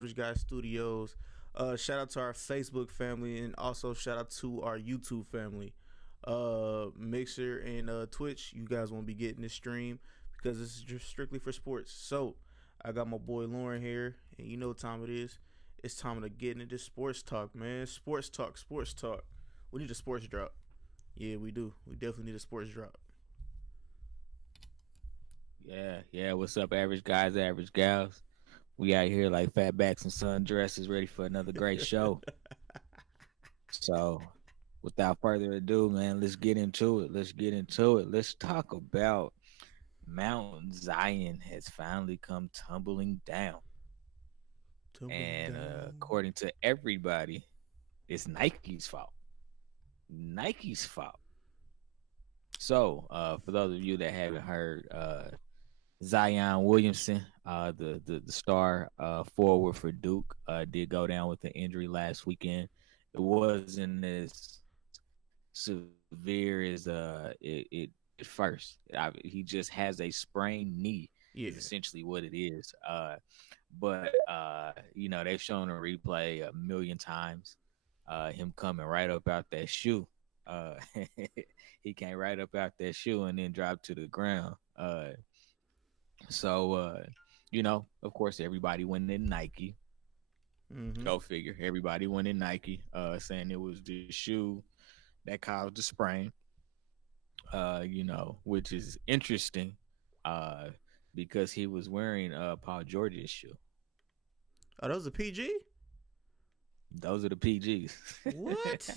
Average Guy Studios. Shout out to our Facebook family and also shout out to our YouTube family. Mixer and Twitch, you guys won't be getting this stream because this is just strictly for sports. So I got my boy Lauren here, and you know what time it is. It's time to get into sports talk, man. Sports talk, sports talk. We need a sports drop. Yeah, we do. We definitely need a sports drop. Yeah. What's up, average guys, average gals? We out here like fatbacks and sundresses, ready for another great show. So, without further ado, man, let's get into it. Let's get into it. Let's talk about Mount Zion has finally come tumbling down, Tumbling and down. according to everybody, it's Nike's fault. Nike's fault. So, for those of you that haven't heard, Zion Williamson, the star forward for Duke, did go down with an injury last weekend. It wasn't as severe as it at first. He just has a sprained knee, Yeah. is essentially what it is. But they've shown a replay a million times. Him coming right up out that shoe. Uh, he came right up out that shoe and then dropped to the ground. So of course, everybody went in Nike. Mm-hmm. Go figure. Everybody went in Nike, saying it was the shoe that caused the sprain. Which is interesting, uh, because he was wearing Paul George's shoe. Oh, that was a PG? Those are the PGs. What?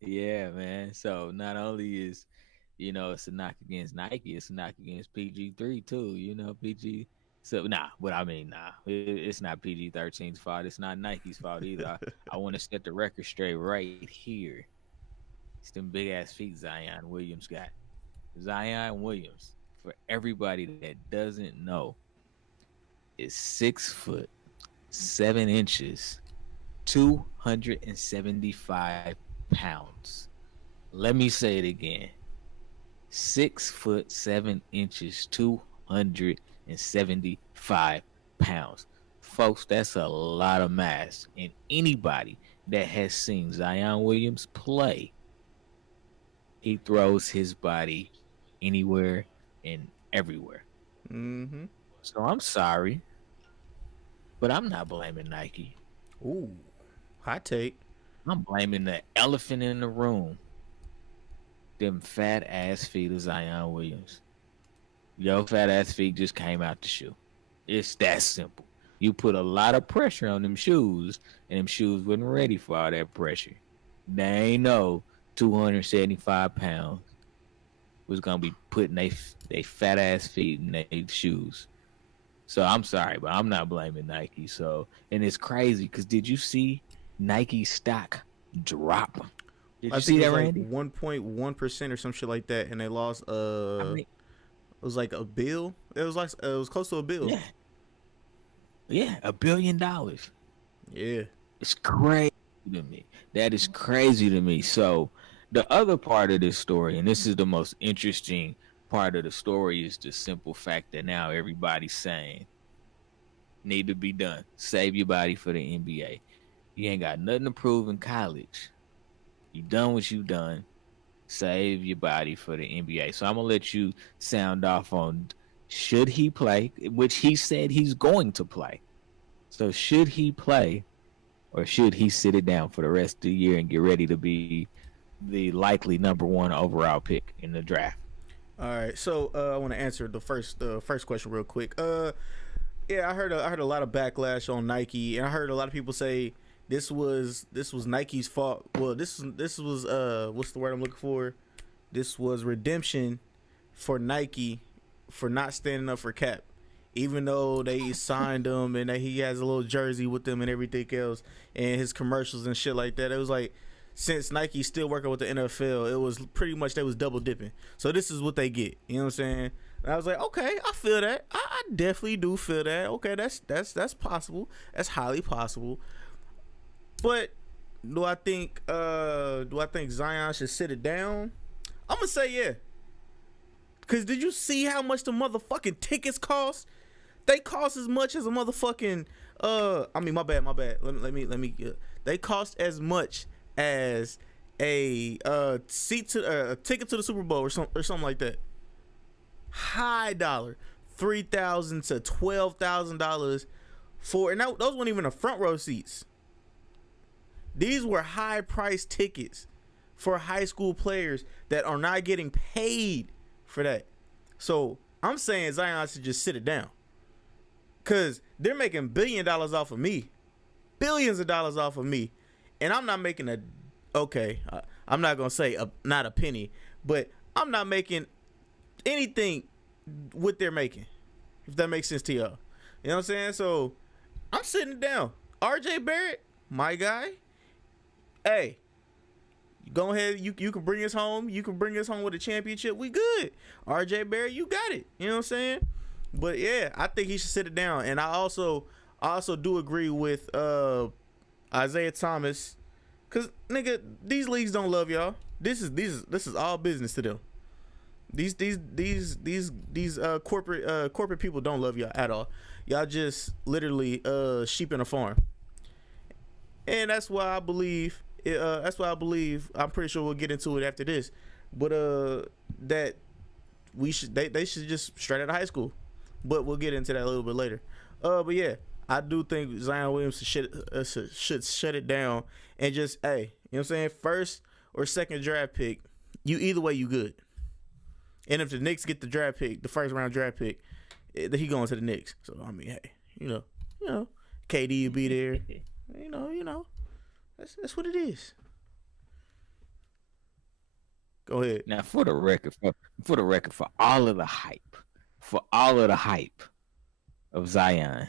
Yeah, man. So not only is it's a knock against Nike, it's a knock against PG 3 too. PG. So but I mean it's not PG 13's fault. It's not Nike's fault either. I want to set the record straight right here. It's them big ass feet Zion Williams got. Zion Williams, for everybody that doesn't know, is 6 foot 7 inches, 275 pounds. Let me say it again. 6 foot 7 inches, 275 pounds. Folks, that's a lot of mass. And anybody that has seen Zion Williams play, he throws his body anywhere and everywhere. Mm-hmm. So I'm sorry, but I'm not blaming Nike. Ooh. Hot take. I'm blaming the elephant in the room, them fat ass feet of Zion Williams. Yo, fat ass feet just came out the shoe. It's that simple. You put a lot of pressure on them shoes, and them shoes wasn't ready for all that pressure. They ain't no 275 pounds was gonna be putting they fat ass feet in their shoes. So I'm sorry, but I'm not blaming Nike. So and it's crazy because did you see Nike stock drop? Did I you think see it was that, like Randy? 1.1% or some shit like that, and they lost. I mean, It was like a bill. It was like it was close to a bill. yeah, yeah, $1 billion. Yeah. It's crazy to me. That is crazy to me. So the other part of this story, and this is the most interesting part of the story, is the simple fact that now everybody's saying need to be done. Save your body for the NBA. You ain't got nothing to prove in college. You done what you done. Save your body for the NBA. So I'm gonna let you sound off on should he play, which he said he's going to play. So should he play or should he sit it down for the rest of the year and get ready to be the likely number one overall pick in the draft? All right. So I want to answer the first question real quick. Yeah, I heard a lot of backlash on Nike, and I heard a lot of people say this was Nike's fault. Well, this was what's the word I'm looking for? This was redemption for Nike for not standing up for Cap, even though they signed him and that he has a little jersey with them and everything else, and his commercials and shit like that. It was like since Nike's still working with the NFL, it was pretty much they was double dipping. So this is what they get. You know what I'm saying? And I was like, okay, I feel that. I definitely do feel that. Okay, that's possible. That's highly possible. But do I think Zion should sit it down? I'm gonna say yeah. Cause did you see how much the motherfucking tickets cost? They cost as much as a motherfucking I mean, my bad. Let me. They cost as much as a a ticket to the Super Bowl or something like that. High dollar, $3,000 to $12,000 for, and those weren't even the front row seats. These were high price tickets for high school players that are not getting paid for that. So I'm saying Zion should just sit it down, cause they're making $1 billion off of me, billions of dollars off of me, and I'm not making I'm not gonna say not a penny, but I'm not making anything what they're making, if that makes sense to y'all. You know what I'm saying? So I'm sitting it down. RJ Barrett, my guy. Hey, go ahead. You can bring us home. You can bring us home with a championship. We good. RJ Barrett, you got it. You know what I'm saying? But yeah, I think he should sit it down. And I also do agree with Isaiah Thomas, cause nigga, these leagues don't love y'all. This is all business to them. These corporate people don't love y'all at all. Y'all just literally sheep in a farm. And that's why I believe I'm pretty sure we'll get into it after this. But that they should just straight out of high school. But we'll get into that a little bit later. But yeah, I do think Zion Williams should shut it down and just, hey, you know what I'm saying? First or second draft pick, either way you good. And if the Knicks get the draft pick, the first round draft pick, he going to the Knicks. So I mean, hey, you know, KD will be there. You know, that's what it is. Go ahead. Now, for the record, for all of the hype of Zion,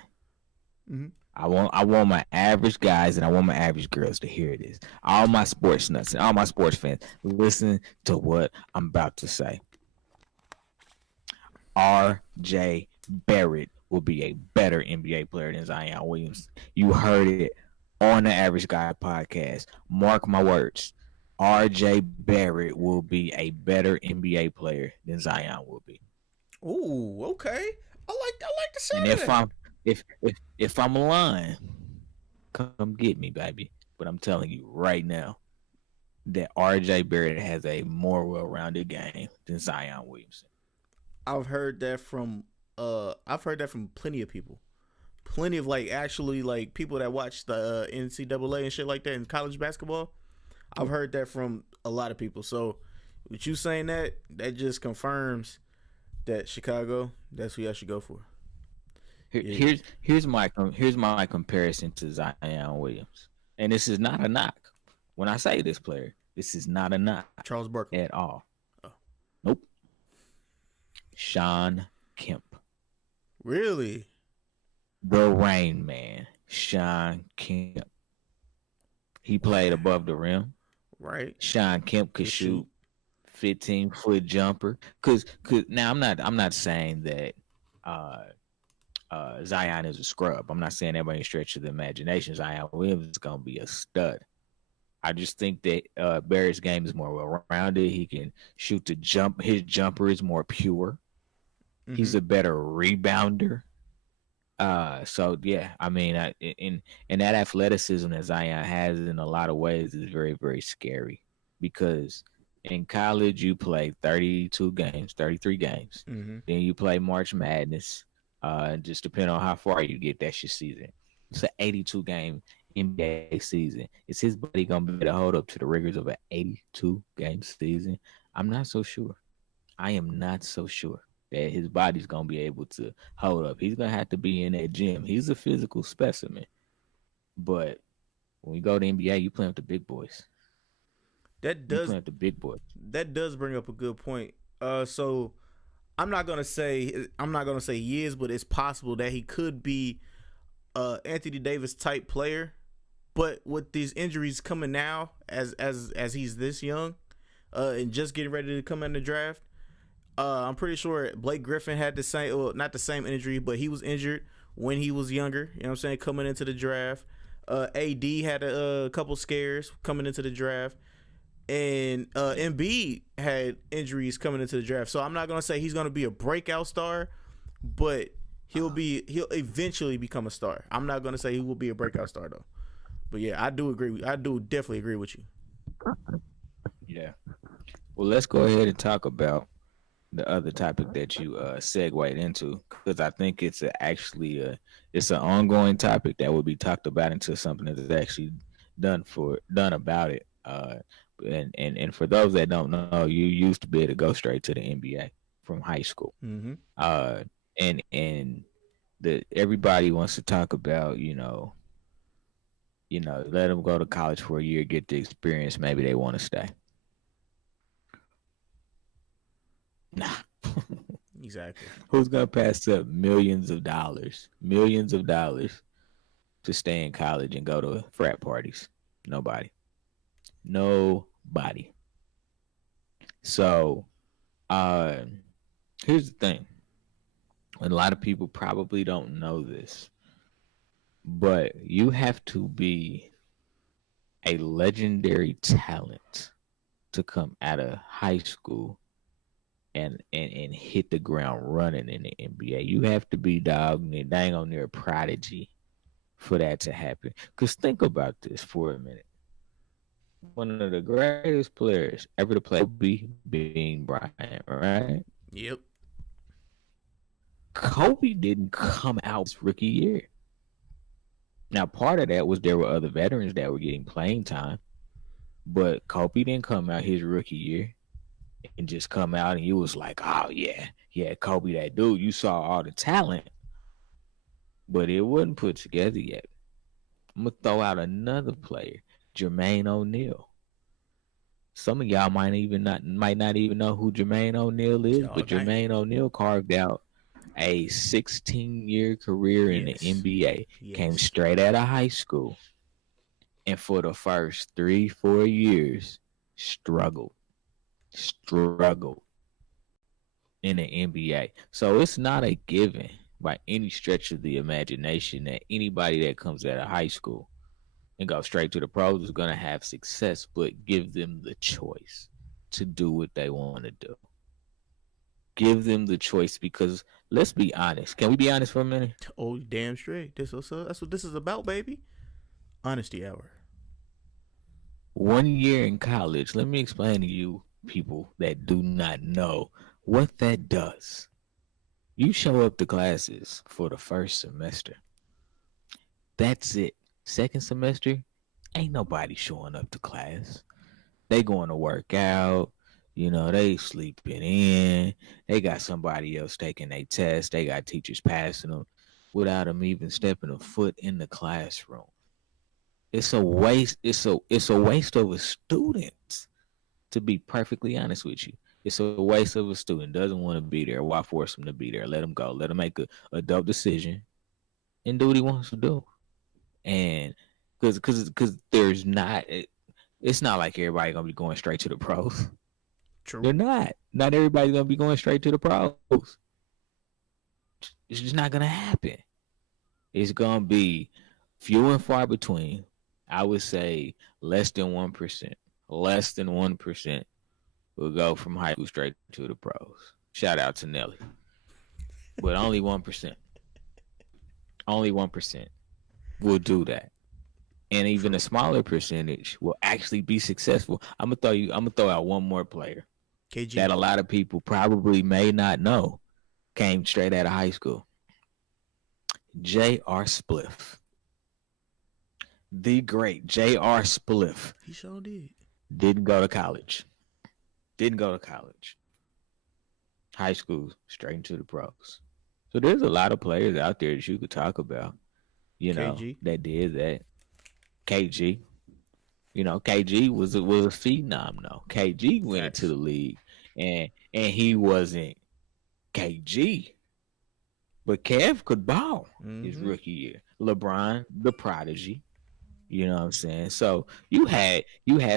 mm-hmm. I want my average guys and I want my average girls to hear this. All my sports nuts and all my sports fans, listen to what I'm about to say. RJ Barrett will be a better NBA player than Zion Williams. You heard it on the Average Guy podcast. Mark my words. RJ Barrett will be a better NBA player than Zion will be. Ooh, okay. I like the sound and of that. if I'm lying, come get me, baby. But I'm telling you right now that RJ Barrett has a more well-rounded game than Zion Williamson. I've heard that from plenty of people. Plenty of actually people that watch the NCAA and shit like that in college basketball. I've heard that from a lot of people. So with you saying that just confirms that Chicago, that's who y'all should go for. Here's my comparison to Zion Williams. And this is not a knock. When I say this player, this is not a knock. Charles Barkley at all. Oh. Nope. Shawn Kemp. Really? The Rain Man, Shawn Kemp. He played above the rim. Right. Shawn Kemp could shoot 15-foot jumper. Cause now I'm not saying that Zion is a scrub. I'm not saying everybody stretch to the imagination. Zion Williams is gonna be a stud. I just think that Barrett's game is more well-rounded. He can shoot the jump. His jumper is more pure. Mm-hmm. He's a better rebounder. So yeah, I mean, in that athleticism that Zion has in a lot of ways is very, very scary, because in college you play 33 games. Mm-hmm. Then you play March Madness. Just depending on how far you get, that's your season. It's an 82 game NBA season. Is his body gonna be able to hold up to the rigors of an 82 game season? I'm not so sure. I am not so sure that his body's gonna be able to hold up. He's gonna have to be in that gym. He's a physical specimen, but when you go to NBA, you play with the big boys. That does bring up a good point. So I'm not gonna say he is, but it's possible that he could be Anthony Davis type player. But with these injuries coming now, as he's this young, and just getting ready to come in the draft, I'm pretty sure Blake Griffin had the same, well, not the same injury, but he was injured when he was younger. You know what I'm saying? Coming into the draft, AD had a couple scares coming into the draft, and Embiid had injuries coming into the draft. So I'm not gonna say he's gonna be a breakout star, but He'll eventually become a star. I'm not gonna say he will be a breakout star though. But yeah, I do agree. I do definitely agree with you. Yeah. Well, let's go ahead and talk about the other topic that you segued into, because I think it's it's an ongoing topic that will be talked about into something that is actually done about it. And for those that don't know, you used to be able to go straight to the NBA from high school. Mm-hmm. Uh, and the everybody wants to talk about, let them go to college for a year, get the experience. Maybe they want to stay. Nah. Exactly. Who's gonna pass up millions of dollars to stay in college and go to frat parties? Nobody. Nobody. So, uh, here's the thing. And a lot of people probably don't know this, but you have to be a legendary talent to come out of high school and hit the ground running in the NBA. You have to be dang on near a prodigy for that to happen. Because think about this for a minute. One of the greatest players ever to play, Kobe Bean Bryant, right? Yep. Kobe didn't come out his rookie year. Now, part of that was there were other veterans that were getting playing time, but Kobe didn't come out his rookie year and just come out and you was like, oh yeah, Kobe, that dude. You saw all the talent, but it wasn't put together yet. I'm gonna throw out another player, Jermaine O'Neal. Some of y'all might not even know who Jermaine O'Neal is, but Jermaine O'Neal carved out a 16-year career in the NBA. Yes. Came straight out of high school, and for the first 3-4 years, struggled in the NBA. So it's not a given by any stretch of the imagination that anybody that comes out of high school and goes straight to the pros is going to have success, but give them the choice to do what they want to do. Give them the choice, because let's be honest. Can we be honest for a minute? Oh, damn straight. That's what this is about, baby. Honesty hour. 1 year in college. Let me explain to you people that do not know what that does. You show up to classes for the first semester. That's it. Second semester, ain't nobody showing up to class. They going to work out. They sleeping in. They got somebody else taking their test. They got teachers passing them without them even stepping a foot in the classroom. It's a waste. It's a waste of a student. To be perfectly honest with you, it's a waste of a student. Doesn't want to be there. Why force him to be there? Let him go. Let him make a dope decision and do what he wants to do. And because there's not, it's not like everybody gonna be going straight to the pros. True. They're not. Not everybody's gonna be going straight to the pros. It's just not gonna happen. It's gonna be few and far between. I would say less than 1%. Less than 1% will go from high school straight to the pros. Shout out to Nelly. But only 1%. Only 1% will do that. And even a smaller percentage will actually be successful. I'm gonna throw out one more player. KG. That a lot of people probably may not know came straight out of high school. J.R. Spliff. The great J.R. Spliff. He sure did. Didn't go to college. High school, straight into the pros. So there's a lot of players out there that you could talk about, KG. That did that. KG. KG was a phenom though. KG went into the league and he wasn't KG. But Kev could ball his rookie year. LeBron, the prodigy. You know what I'm saying? So you had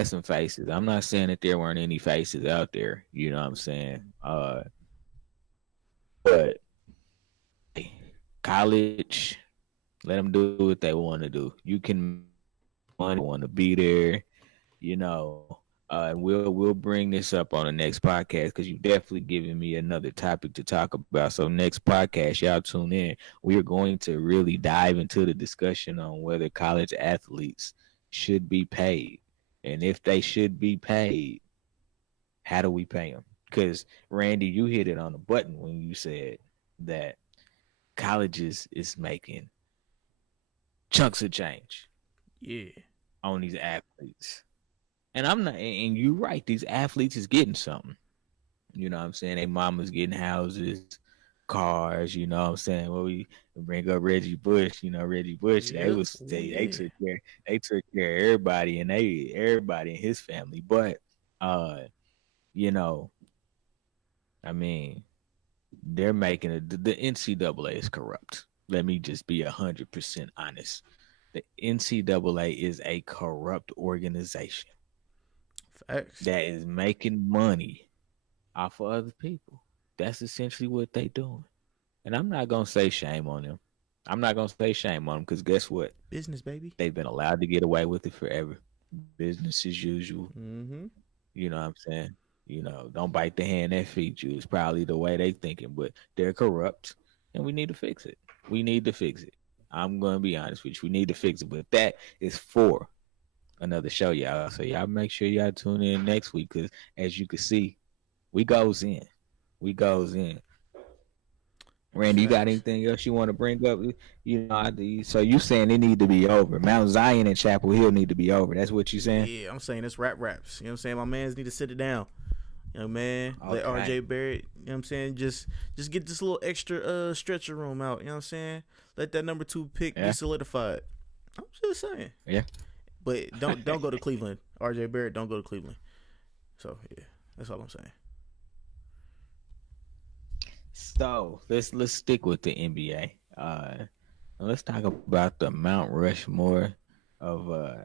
some faces. I'm not saying that there weren't any faces out there. You know what I'm saying? But college, let them do what they want to do. You can want to be there. We'll bring this up on the next podcast because you've definitely given me another topic to talk about. So next podcast, y'all tune in. We are going to really dive into the discussion on whether college athletes should be paid, and if they should be paid, how do we pay them? Because Randy, you hit it on the button when you said that colleges is making chunks of change Yeah. on these athletes. And I'm not, and you're right, these athletes is getting something. You know what I'm saying? They mamas getting houses, cars, you know what I'm saying? Well, we bring up Reggie Bush, Reggie Bush, Yep. they took care of everybody and everybody in his family. But you know, I mean, they're making it the NCAA is corrupt. Let me just be 100% honest. The NCAA is a corrupt organization. Facts. That is making money off of other people. That's essentially what they doing. And I'm not gonna say shame on them. I'm not gonna say shame on them because guess what? Business, baby. They've been allowed to get away with it forever. Business as usual. Mm-hmm. You know what I'm saying? Don't bite the hand that feeds you. It's probably the way they thinking, but they're corrupt, and we need to fix it. We need to fix it. I'm gonna be honest with you. We need to fix it, but that is for another show, y'all. So y'all make sure y'all tune in next week because as you can see, we goes in. Randy, you got anything else you want to bring up? So you saying it need to be over. Mount Zion and Chapel Hill need to be over. That's what you saying? Yeah, I'm saying it's raps. You know what I'm saying? My mans need to sit it down. You know, man. Okay. Let RJ Barrett, you know what I'm saying? Just get this little extra stretcher room out. You know what I'm saying? Let that number 2 pick be solidified. I'm just saying. Yeah. But don't go to Cleveland. RJ Barrett, don't go to Cleveland. So yeah, that's all I'm saying. So let's stick with the NBA. Let's talk about the Mount Rushmore of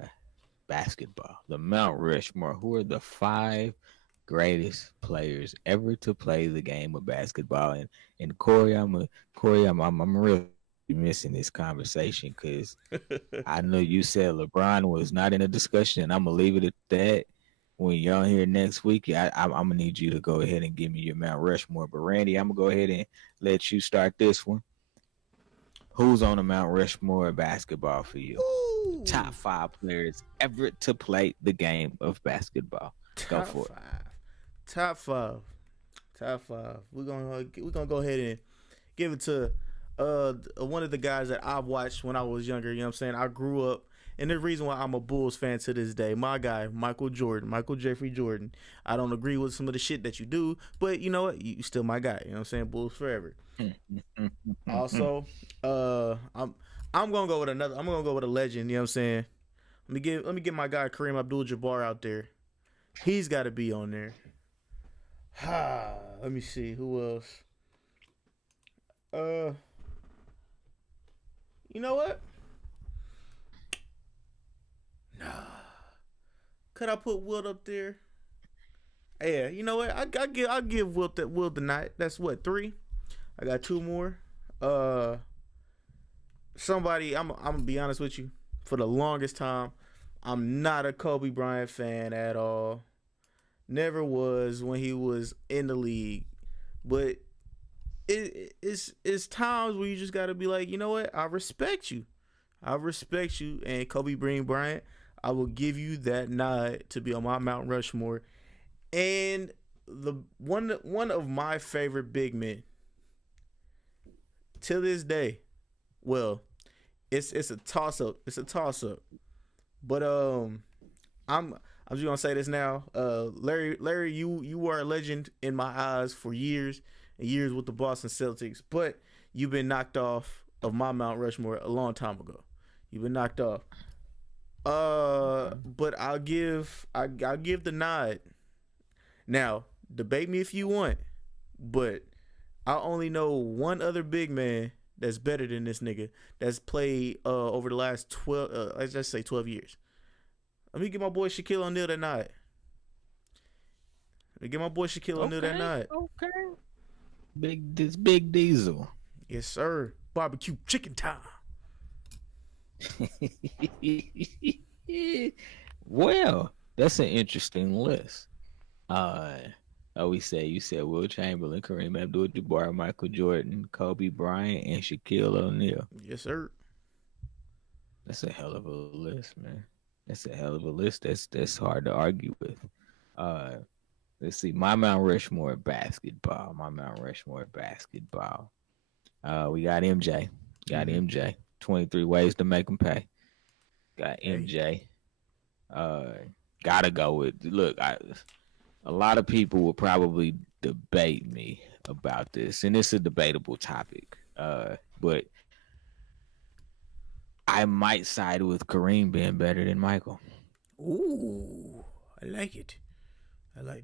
basketball. The Mount Rushmore. Who are the 5 greatest players ever to play the game of basketball? And Corey, I'm really missing this conversation because I know you said LeBron was not in a discussion, and I'm gonna leave it at that. When y'all here next week, I'm gonna need you to go ahead and give me your Mount Rushmore. But Randy, I'm gonna go ahead and let you start this one. Who's on the Mount Rushmore of basketball for you? Ooh. Top 5 players ever to play the game of basketball. Go for it. Top five. We're gonna go ahead and give it to one of the guys that I've watched when I was younger. You know what I'm saying? I grew up, and the reason why I'm a Bulls fan to this day, my guy, Michael Jeffrey Jordan. I don't agree with some of the shit that you do, but you know what? You still my guy. You know what I'm saying? Bulls forever. Also, I'm gonna go with another. I'm gonna go with a legend. You know what I'm saying? Let me get my guy Kareem Abdul-Jabbar out there. He's got to be on there. Let me see who else. You know what? Nah. Could I put Wilt up there? Yeah, you know what? I'll give Wilt the night. That's what, 3? I got 2 more. Somebody, I'm gonna be honest with you. For the longest time, I'm not a Kobe Bryant fan at all. Never was when he was in the league. But it's times where you just gotta be like, you know what? I respect you. And Kobe Bryant, I will give you that nod to be on my Mount Rushmore. And the one of my favorite big men to this day. Well, it's a toss up. But I'm just gonna say this now. Larry, you are a legend in my eyes for years and years with the Boston Celtics, but you've been knocked off of my Mount Rushmore a long time ago. You've been knocked off. But I'll give the nod. Now, debate me if you want, but I only know one other big man that's better than this nigga that's played over the last 12 let's just say 12 years. Let me get my boy Shaquille O'Neal that nod. That nod. Okay. Big Diesel. Yes, sir. Barbecue chicken time. Well, That's an interesting list. Uh, you said Will Chamberlain, Kareem Abdul-Jabbar, Michael Jordan, Kobe Bryant, and Shaquille O'Neal. Yes, sir. That's a hell of a list, man. That's a hell of a list. That's hard to argue with. Uh, let's see. My Mount Rushmore basketball. My Mount Rushmore basketball. We got MJ. Got MJ. 23 ways to make him pay. Got MJ. Gotta go with. Look, a lot of people will probably debate me about this, and it's a debatable topic. But I might side with Kareem being better than Michael. Ooh, I like it.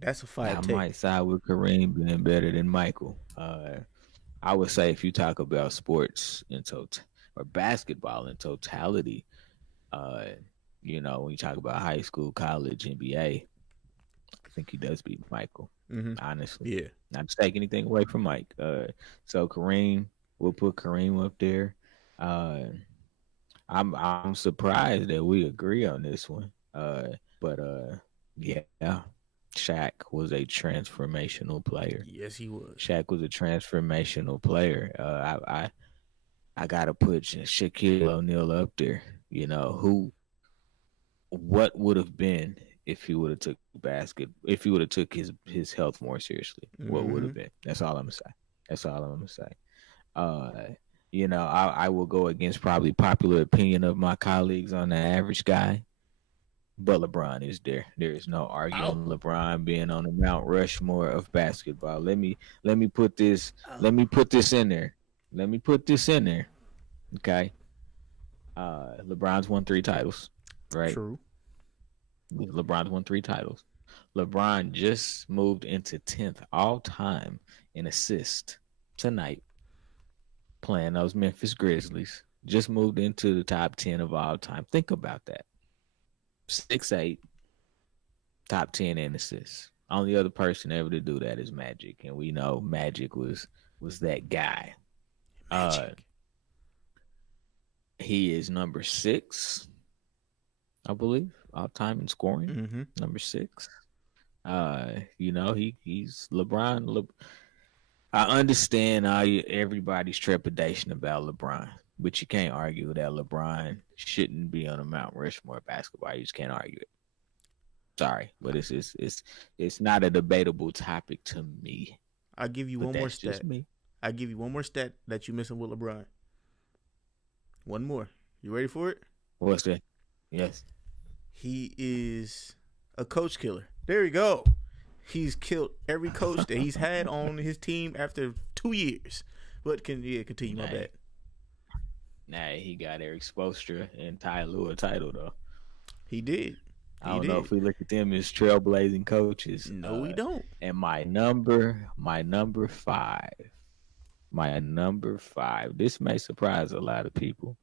That's a fire take. I might side with Kareem being better than Michael. I would say if you talk about sports or basketball in totality, when you talk about high school, college, NBA, I think he does beat Michael. Honestly, Yeah. Not to take anything away from Mike. So Kareem, we'll put Kareem up there. I'm surprised that we agree on this one. But yeah, Shaq was a transformational player. Yes, he was. Shaq was a transformational player. I gotta put Shaquille O'Neal up there. What would have been if he would have if he would have took his health more seriously? What would have been? That's all I'm gonna say. I will go against probably popular opinion of my colleagues on the average guy, but LeBron is there. There is no arguing LeBron being on the Mount Rushmore of basketball. Let me put this. Let me put this in there. Okay. LeBron's won 3 titles, right? True. LeBron's won 3 titles. LeBron just moved into 10th all time in assists tonight, playing those Memphis Grizzlies. Just moved into the top 10 of all time. Think about that. 6'8", top 10 in assists. Only other person ever to do that is Magic, and we know Magic was that guy. Magic. He is number 6, I believe, all time in scoring. Number 6. He's LeBron. I understand everybody's trepidation about LeBron, but you can't argue that LeBron shouldn't be on a Mount Rushmore basketball. You just can't argue it. Sorry, but it's not a debatable topic to me. I'll give you one more stat. I'll give you one more stat that you're missing with LeBron. One more. You ready for it? What's that? Yes. He is a coach killer. There you go. He's killed every coach that he's had on his team after 2 years. But continue. My bad. Nah, he got Eric Spoelstra and Ty Lue a title though. He did. I don't know if we look at them as trailblazing coaches. No, we don't. And my number 5. This may surprise a lot of people,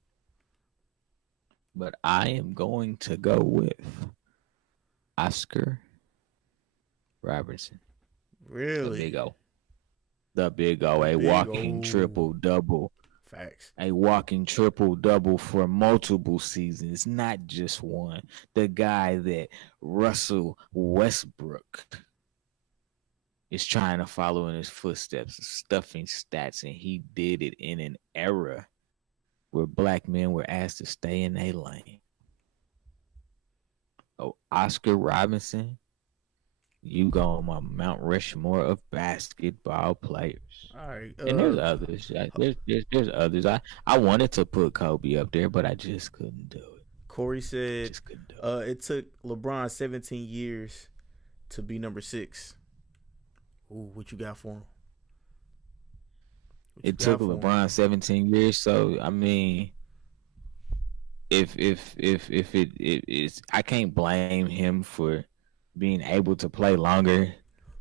but I am going to go with Oscar Robertson. Really? The Big O, a walking triple-double. Facts. A walking triple-double for multiple seasons, not just one. The guy that Russell Westbrook is trying to follow in his footsteps, stuffing stats, and he did it in an era where black men were asked to stay in their lane. Oh, Oscar Robertson, you go on my Mount Rushmore of basketball players. All right. And there's others. There's others. I wanted to put Kobe up there, but I just couldn't do it. Corey said it took LeBron 17 years to be number 6. Ooh, what you got for him? It took LeBron 17 years, so I mean, if it is, I can't blame him for being able to play longer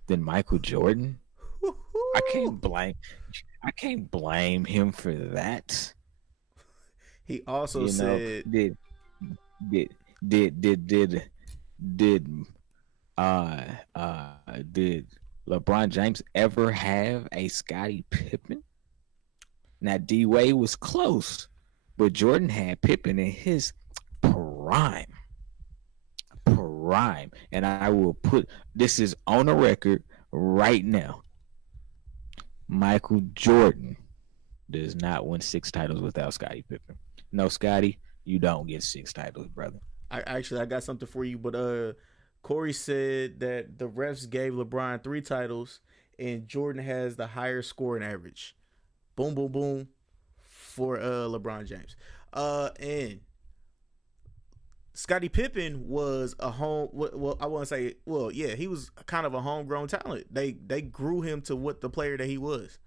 than Michael Jordan. I can't blame him for that. He also said, did LeBron James ever have a Scottie Pippen? Now D Wade was close, but Jordan had Pippen in his prime. rhyme. And I will put this is on the record right now. Michael Jordan does not win 6 titles without Scottie Pippen. No, Scottie, you don't get 6 titles, brother. I got something for you, but Corey said that the refs gave LeBron 3 titles, and Jordan has the higher scoring average. Boom, boom, boom, for LeBron James. And Scottie Pippen was a home. Well, I want to say, well, yeah, he was kind of a homegrown talent. They grew him to what the player that he was.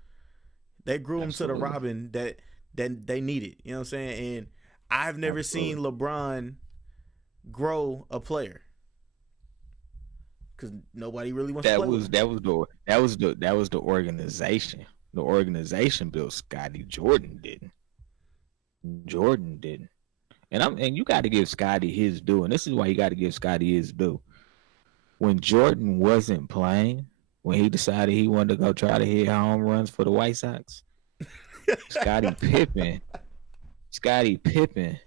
They grew him to the Robin that they needed. You know what I'm saying? And I've never seen LeBron grow a player because nobody really wants to play with him. That was the organization. The organization built Scottie. Jordan didn't. And you got to give Scottie his due, and this is why you got to give Scottie his due. When Jordan wasn't playing, when he decided he wanted to go try to hit home runs for the White Sox, Scottie Pippen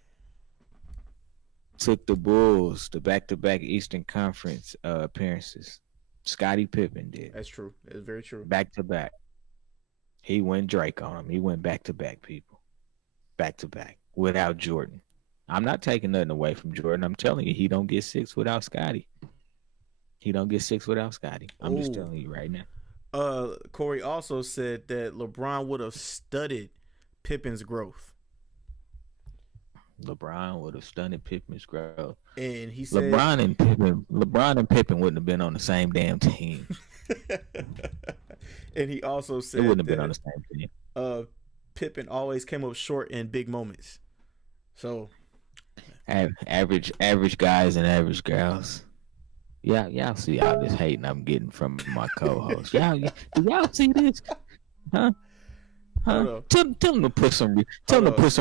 took the Bulls to back-to-back Eastern Conference appearances. Scottie Pippen did. That's true. That's very true. Back-to-back. He went Drake on him. He went back-to-back, people. Back-to-back. Without Jordan. I'm not taking nothing away from Jordan. I'm telling you, he don't get 6 without Scottie. I'm just telling you right now. Corey also said that LeBron would have studied Pippen's growth. LeBron would have studied Pippen's growth. And he said LeBron and Pippen wouldn't have been on the same damn team. And he also said they wouldn't have been on the same team. Pippen always came up short in big moments. So average guys and average girls. Yeah, y'all see all this hating I'm getting from my co-host. Do y'all see this? Huh? Tell them to put some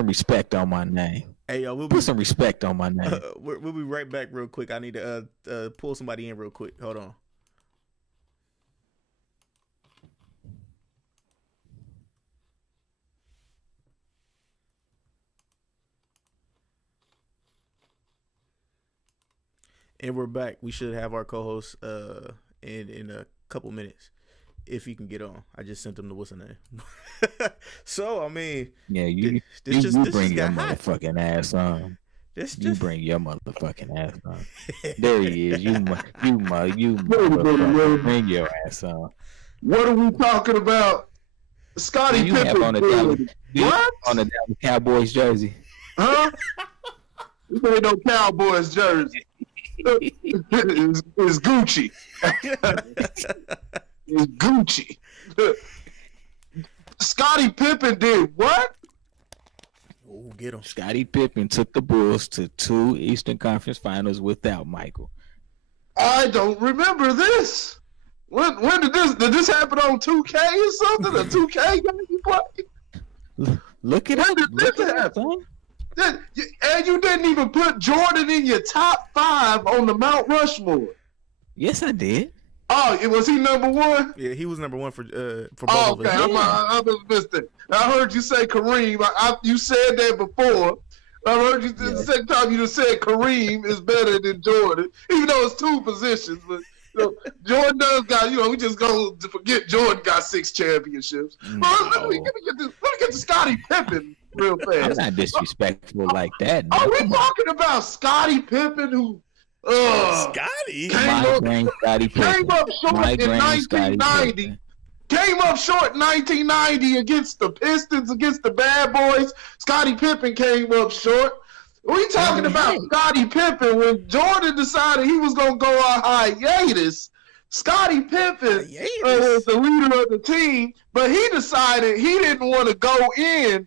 respect on my name. Hey, yo, we'll put some respect on my name. We'll be right back real quick. I need to pull somebody in real quick. Hold on. And we're back. We should have our co-host in a couple minutes if he can get on. I just sent him the what's her name. So I mean, yeah, you bring your motherfucking ass on. You bring your motherfucking ass on. There he is. You motherfucker, bring your ass on. What are we talking about? Scottie Pippen. On the Dallas Cowboys jersey. Huh? You ain't no Cowboys jersey. It's Gucci. It's Gucci. Scottie Pippen did what? Oh, get him. Scottie Pippen took the Bulls to 2 Eastern Conference Finals without Michael. I don't remember this. When did this happen on 2K or something? A 2K game you play? Look at it. When did this happen? And you didn't even put Jordan in your top 5 on the Mount Rushmore. Yes, I did. Oh, was he number 1? Yeah, he was number 1 for both of us. Okay, I just missed it. I heard you say Kareem. You said that before. I heard you the second time you just said Kareem is better than Jordan, even though it's 2 positions. But Jordan does got. We just go to forget Jordan got 6 championships. No. Let me get to Scottie Pippen real fast. I'm not disrespectful like that. Are we talking about Scottie Pippen who? Scottie came up short in 1990. Came up short in 1990 against the Pistons, against the Bad Boys. Scottie Pippen came up short. We talking about Scottie Pippen when Jordan decided he was going to go on hiatus. Scottie Pippen was the leader of the team, but he decided he didn't want to go in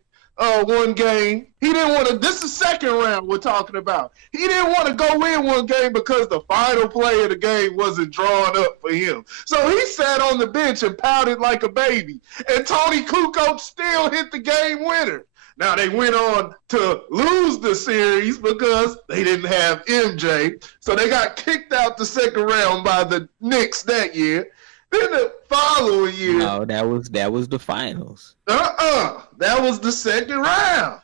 one game. He didn't want to. This is second round we're talking about. He didn't want to go in one game because the final play of the game wasn't drawn up for him. So he sat on the bench and pouted like a baby. And Tony Kukoc still hit the game winner. Now they went on to lose the series because they didn't have MJ. So they got kicked out the second round by the Knicks that year. Then the following year. No, that was the finals. That was the second round.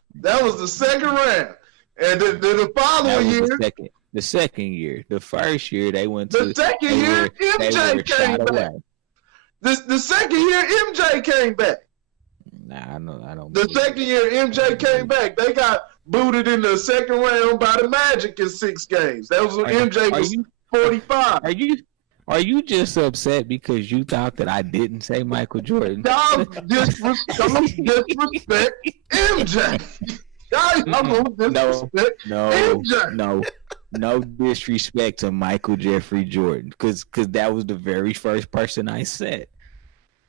And then the following year. The second year. The first year they went to the second year MJ came back. The second year MJ came back. Nah, I don't. The second year MJ came back. They got booted in the second round by the Magic in 6 games. That was when MJ was 45. Are you just upset because you thought that I didn't say Michael Jordan? Y'all disrespect MJ. No disrespect to Michael Jeffrey Jordan, because that was the very first person I said.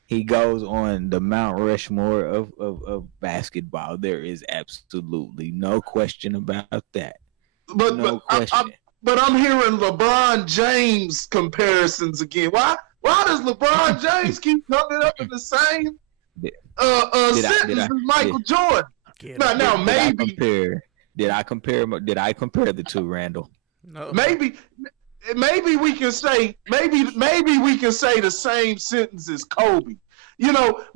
He goes on the Mount Rushmore of basketball. There is absolutely no question about that. But I'm hearing LeBron James comparisons again. Why does LeBron James keep coming up in the same sentence as Michael Jordan? Did I compare the two, Randall? No. Maybe we can say the same sentence as Kobe.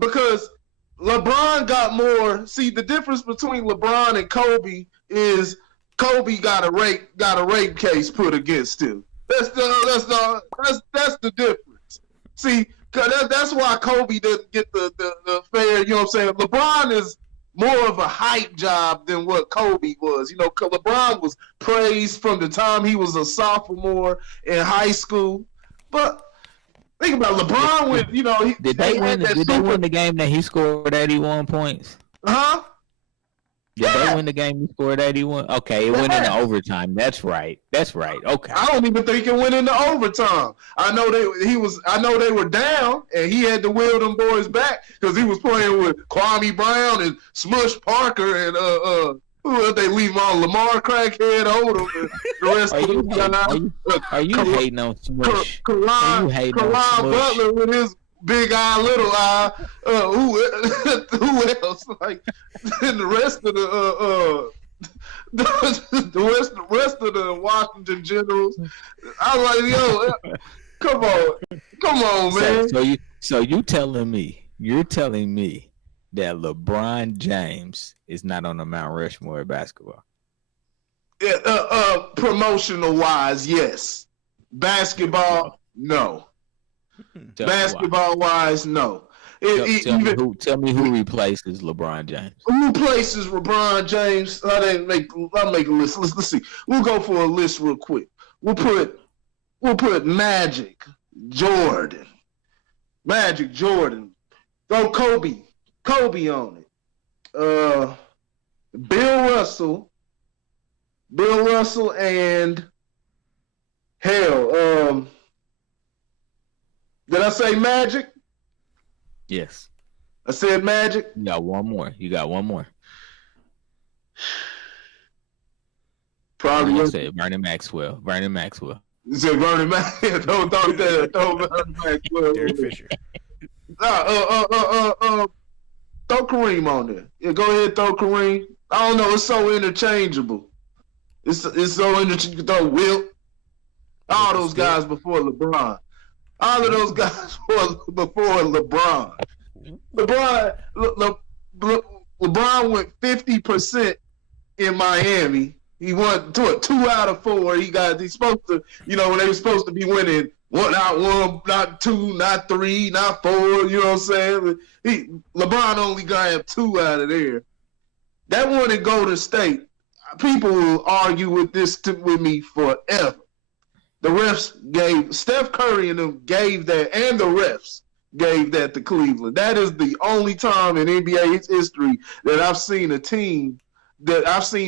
Because LeBron got more. See, the difference between LeBron and Kobe is Kobe got a rape case put against him. That's the difference. See, that's why Kobe doesn't get the fair. You know what I'm saying? LeBron is more of a hype job than what Kobe was. LeBron was praised from the time he was a sophomore in high school. But think about LeBron with, Did they win the game that he scored 81 points? Huh? Did they win the game he scored 81? Okay, it went into overtime. That's right. Okay. I don't even think it went into overtime. I know they were down, and he had to wheel them boys back because he was playing with Kwame Brown and Smush Parker and who else they leave him on? Lamar Crackhead Odom and the rest of them guys. Are you hating on Smush? Kalon Butler with his big eye, little eye. Who else? Like, and the rest of the rest of the Washington Generals. I was like, yo, come on, man. So you're telling me that LeBron James is not on the Mount Rushmore of basketball? Yeah, promotional wise, yes. Basketball, no. Basketball wise, no. Tell me who replaces LeBron James. Who replaces LeBron James? I'll make a list. Let's see. We'll go for a list real quick. We'll put Magic Jordan. Throw Kobe on it. Bill Russell and hell, did I say Magic? Yes. I said Magic. You got one more. Probably. You said Vernon Maxwell. You said Vernon Maxwell. Don't Vernon Maxwell. Derek Fisher. Throw Kareem on there. Yeah, go ahead, throw Kareem. I don't know. It's so interchangeable. It's so interchangeable. Throw Wilt. All those guys before LeBron. All of those guys before LeBron. LeBron went 50% in Miami. He won 2 out of 4. He's supposed to, when they were supposed to be winning 1, not 2, not 3, not 4. You know what I'm saying? LeBron only got 2 out of there. That one in Golden State, people will argue with me forever. The refs gave Steph Curry and them gave that, and the refs gave that to Cleveland. That is the only time in NBA history that I've seen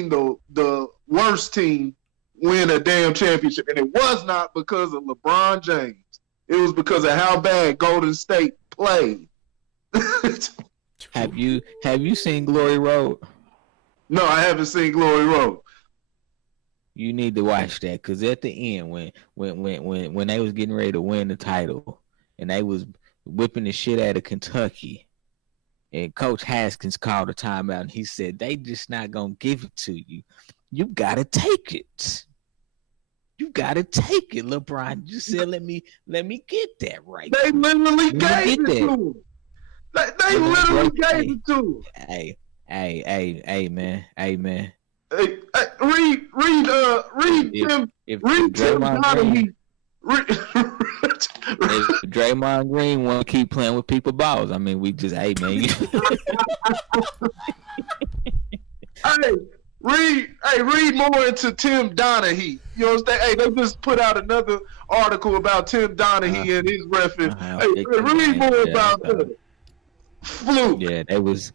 the worst team win a damn championship, and it was not because of LeBron James. It was because of how bad Golden State played. Have you seen Glory Road? No, I haven't seen Glory Road. You need to watch that, because at the end, when they was getting ready to win the title, and they was whipping the shit out of Kentucky, and Coach Haskins called a timeout, and he said, "They just not gonna give it to you. You gotta take it. You gotta take it." LeBron just said, "Let me get that right." They literally gave it to him. They literally gave it to him. Hey, man. Hey, read Tim Donaghy. If Draymond Green want to keep playing with people balls, I mean, we just, hey man. read more into Tim Donaghy. You know what I'm saying? Hey, they just put out another article about Tim Donaghy and his reference. Read more about that. Fluke. Yeah, they was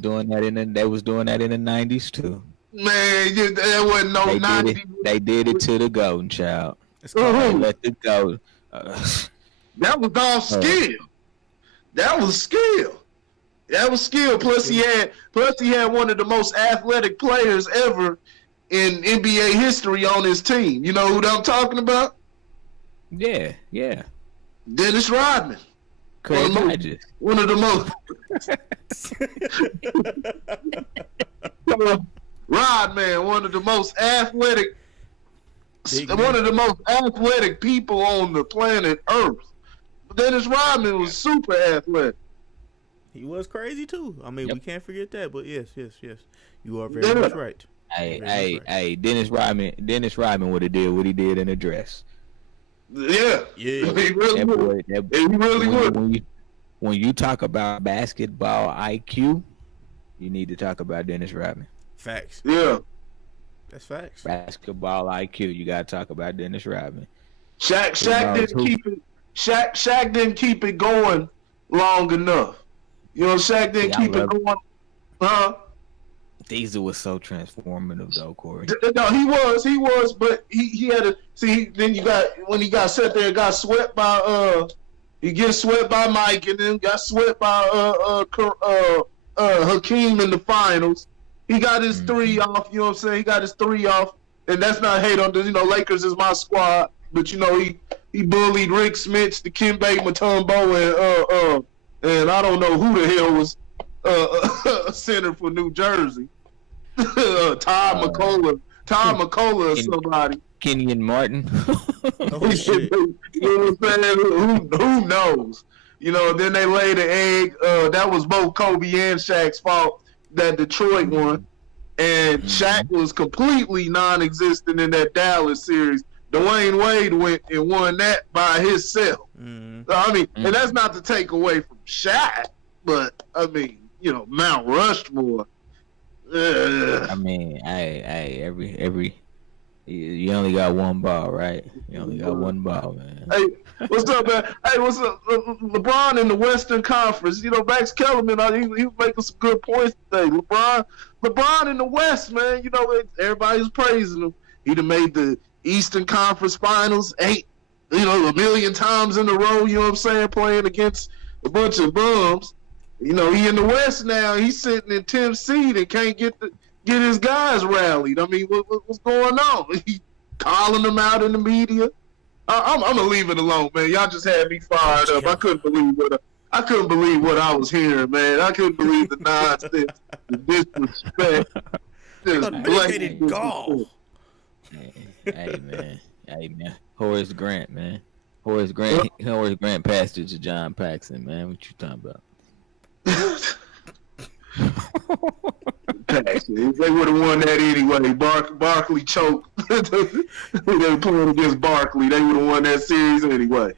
doing that in the 90s too. Man, there wasn't no 90s. They did it to the Golden Child. They let it go. That was all skill. That was skill. Plus he had one of the most athletic players ever in NBA history on his team. You know who I'm talking about? Yeah. Dennis Rodman. One of the most Rodman, one of the most athletic people on the planet Earth. Dennis Rodman was super athletic. He was crazy too. I mean, we can't forget that. But yes, you are very much right. Hey, Dennis Rodman would have did what he did in the dress. Yeah. He really would. When you talk about basketball IQ, you need to talk about Dennis Rodman. Facts. Yeah. That's facts. Basketball IQ, you gotta talk about Dennis Rodman. Shaq didn't keep it going long enough. You know, Shaq didn't keep it going. Diesel was so transformative though, Corey. No, he was, but he had to see. Then when he got set there, got swept by he gets swept by Mike, and then got swept by Hakeem in the finals. He got his 3 off. You know what I'm saying? He got his 3 off, and that's not hate on this. You know, Lakers is my squad, but you know he bullied Rick Smits, the Dikembe Mutombo, and I don't know who the hell was center for New Jersey. Todd McCullough or somebody. Kenyon Martin. Oh, shit. You know what I'm saying? Who knows? You know, then they laid the egg. That was both Kobe and Shaq's fault that Detroit won. And Shaq was completely non-existent in that Dallas series. Dwayne Wade went and won that by himself. So, I mean, and that's not to take away from Shaq, but, I mean, you know, Mount Rushmore. I mean, every you only got one ball, right? You only got one ball, man. Hey, what's up, man? Hey, what's up? LeBron in the Western Conference. You know, Max Kellerman, he was making some good points today. LeBron in the West, man. You know, everybody's praising him. He done made the Eastern Conference Finals 1 million times in a row. You know what I'm saying? Playing against a bunch of bums. You know, he in the West now. He's sitting in 10th seed and can't get his guys rallied. I mean, what's going on? He calling them out in the media. I'm gonna leave it alone, man. Y'all just had me fired up. I couldn't believe what I was hearing, man. I couldn't believe the nonsense, the disrespect. Unmitigated gall. Hey man. Horace Grant, man. Horace Grant passed it to John Paxson, man. What you talking about? They would have won that anyway. Barkley choked. They were playing against Barkley. They would have won that series anyway.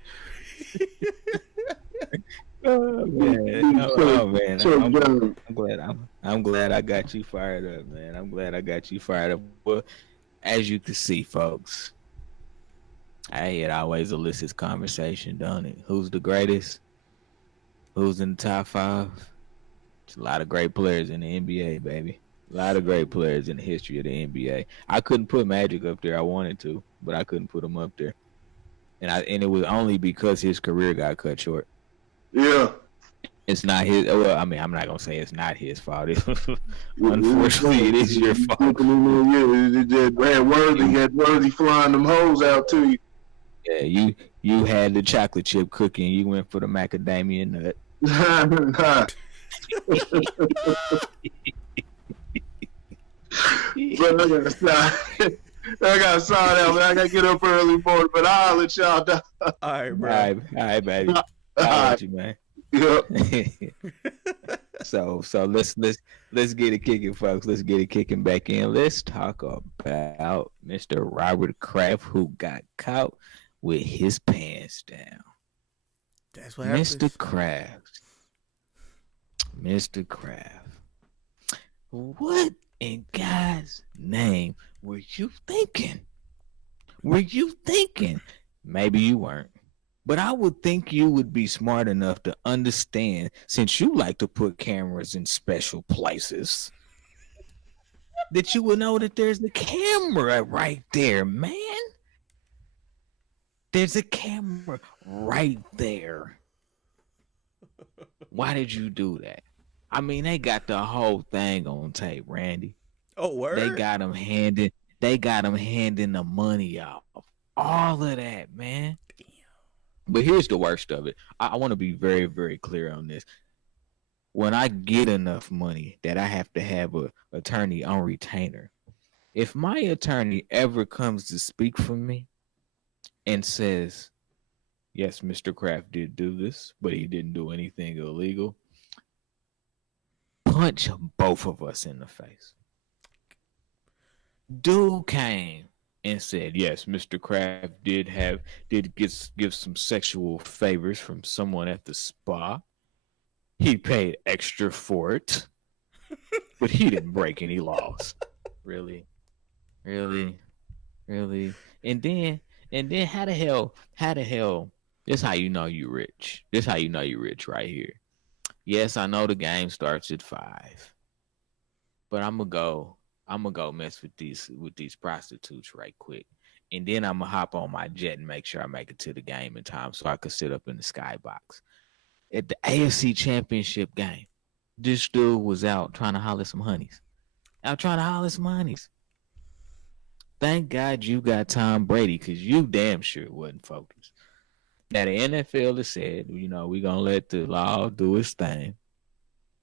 Oh man. I'm glad I got you fired up, man. I'm glad I got you fired up. Well, as you can see, folks, it always elicits conversation, don't it? Who's the greatest? Who's in the top 5? There's a lot of great players in the NBA, baby. A lot of great players in the history of the NBA. I couldn't put Magic up there. I wanted to, but I couldn't put him up there. And it was only because his career got cut short. Yeah. It's not his. Well, I mean, I'm not gonna say it's not his fault. Unfortunately, it is your fault. Had Worthy flying them hoes out to you. Yeah, you had the chocolate chip cookie and you went for the macadamia nut. I got to sign out, man. I got to get up early morning, but I'll let y'all die. All right, bro. All right, baby. I'll let you, man. Yep. So let's get it kicking, folks. Let's get it kicking back in. Let's talk about Mr. Robert Kraft, who got caught with his pants down. That's what happens. Mr. Kraft. What in God's name were you thinking? Maybe you weren't. But I would think you would be smart enough to understand, since you like to put cameras in special places, that you would know that there's a camera right there, man. There's a camera right there. Why did you do that? I mean, they got the whole thing on tape, Randy. Oh, word? They got him handing the money off. All of that, man. But here's the worst of it. I want to be very, very clear on this. When I get enough money that I have to have an attorney on retainer, if my attorney ever comes to speak for me and says, yes, Mr. Kraft did do this, but he didn't do anything illegal, punch both of us in the face. Dude came and said, yes, Mr. Kraft did give some sexual favors from someone at the spa. He paid extra for it, but he didn't break any laws. Really? And then how the hell, this is how you know you rich. This is how you know you rich right here. Yes, I know the game starts at 5, but I'm gonna go mess with these prostitutes right quick, and then I'm gonna hop on my jet and make sure I make it to the game in time so I could sit up in the skybox. At the AFC Championship game, this dude was out trying to holler some honeys. Thank God you got Tom Brady, because you damn sure wasn't focused. Now, the NFL has said, we're going to let the law do its thing.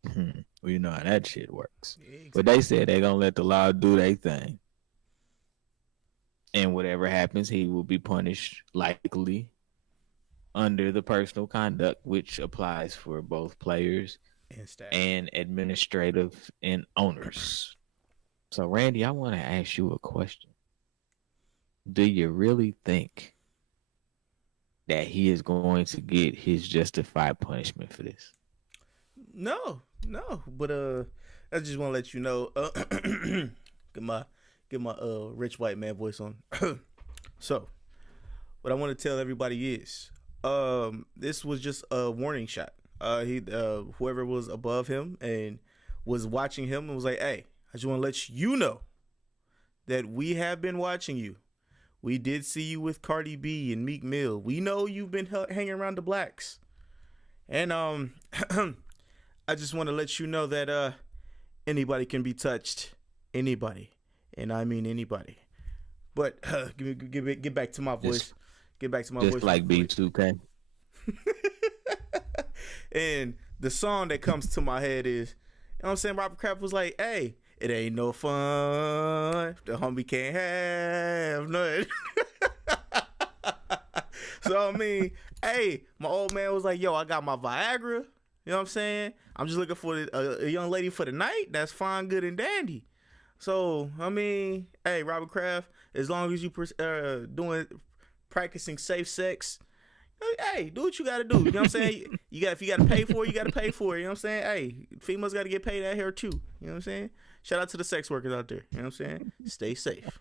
Well, you know how that shit works. Yeah, exactly. But they said they're going to let the law do their thing. And whatever happens, he will be punished likely under the personal conduct, which applies for both players and staff and administrative and owners. So, Randy, I want to ask you a question. Do you really think that he is going to get his justified punishment for this? No, but I just want to let you know, get my rich white man voice on. So, what I want to tell everybody is, this was just a warning shot. Whoever was above him and was watching him and was like, hey, I just want to let you know that we have been watching you. We did see you with Cardi B and Meek Mill. We know you've been hanging around the blacks. And I just want to let you know that anybody can be touched. Anybody. And I mean anybody. But get back to my voice. Get back to my voice. Just like B2K. And the song that comes to my head is, you know what I'm saying? Robert Kraft was like, hey, it ain't no fun if the homie can't have nothing. So, I mean, hey, my old man was like, yo, I got my Viagra. You know what I'm saying? I'm just looking for a young lady for the night. That's fine, good, and dandy. So, I mean, hey, Robert Kraft, as long as you practicing safe sex, hey, do what you got to do. You know what I'm saying? If you got to pay for it, you got to pay for it. You know what I'm saying? Hey, females got to get paid out here too. You know what I'm saying? Shout out to the sex workers out there. You know what I'm saying? Stay safe.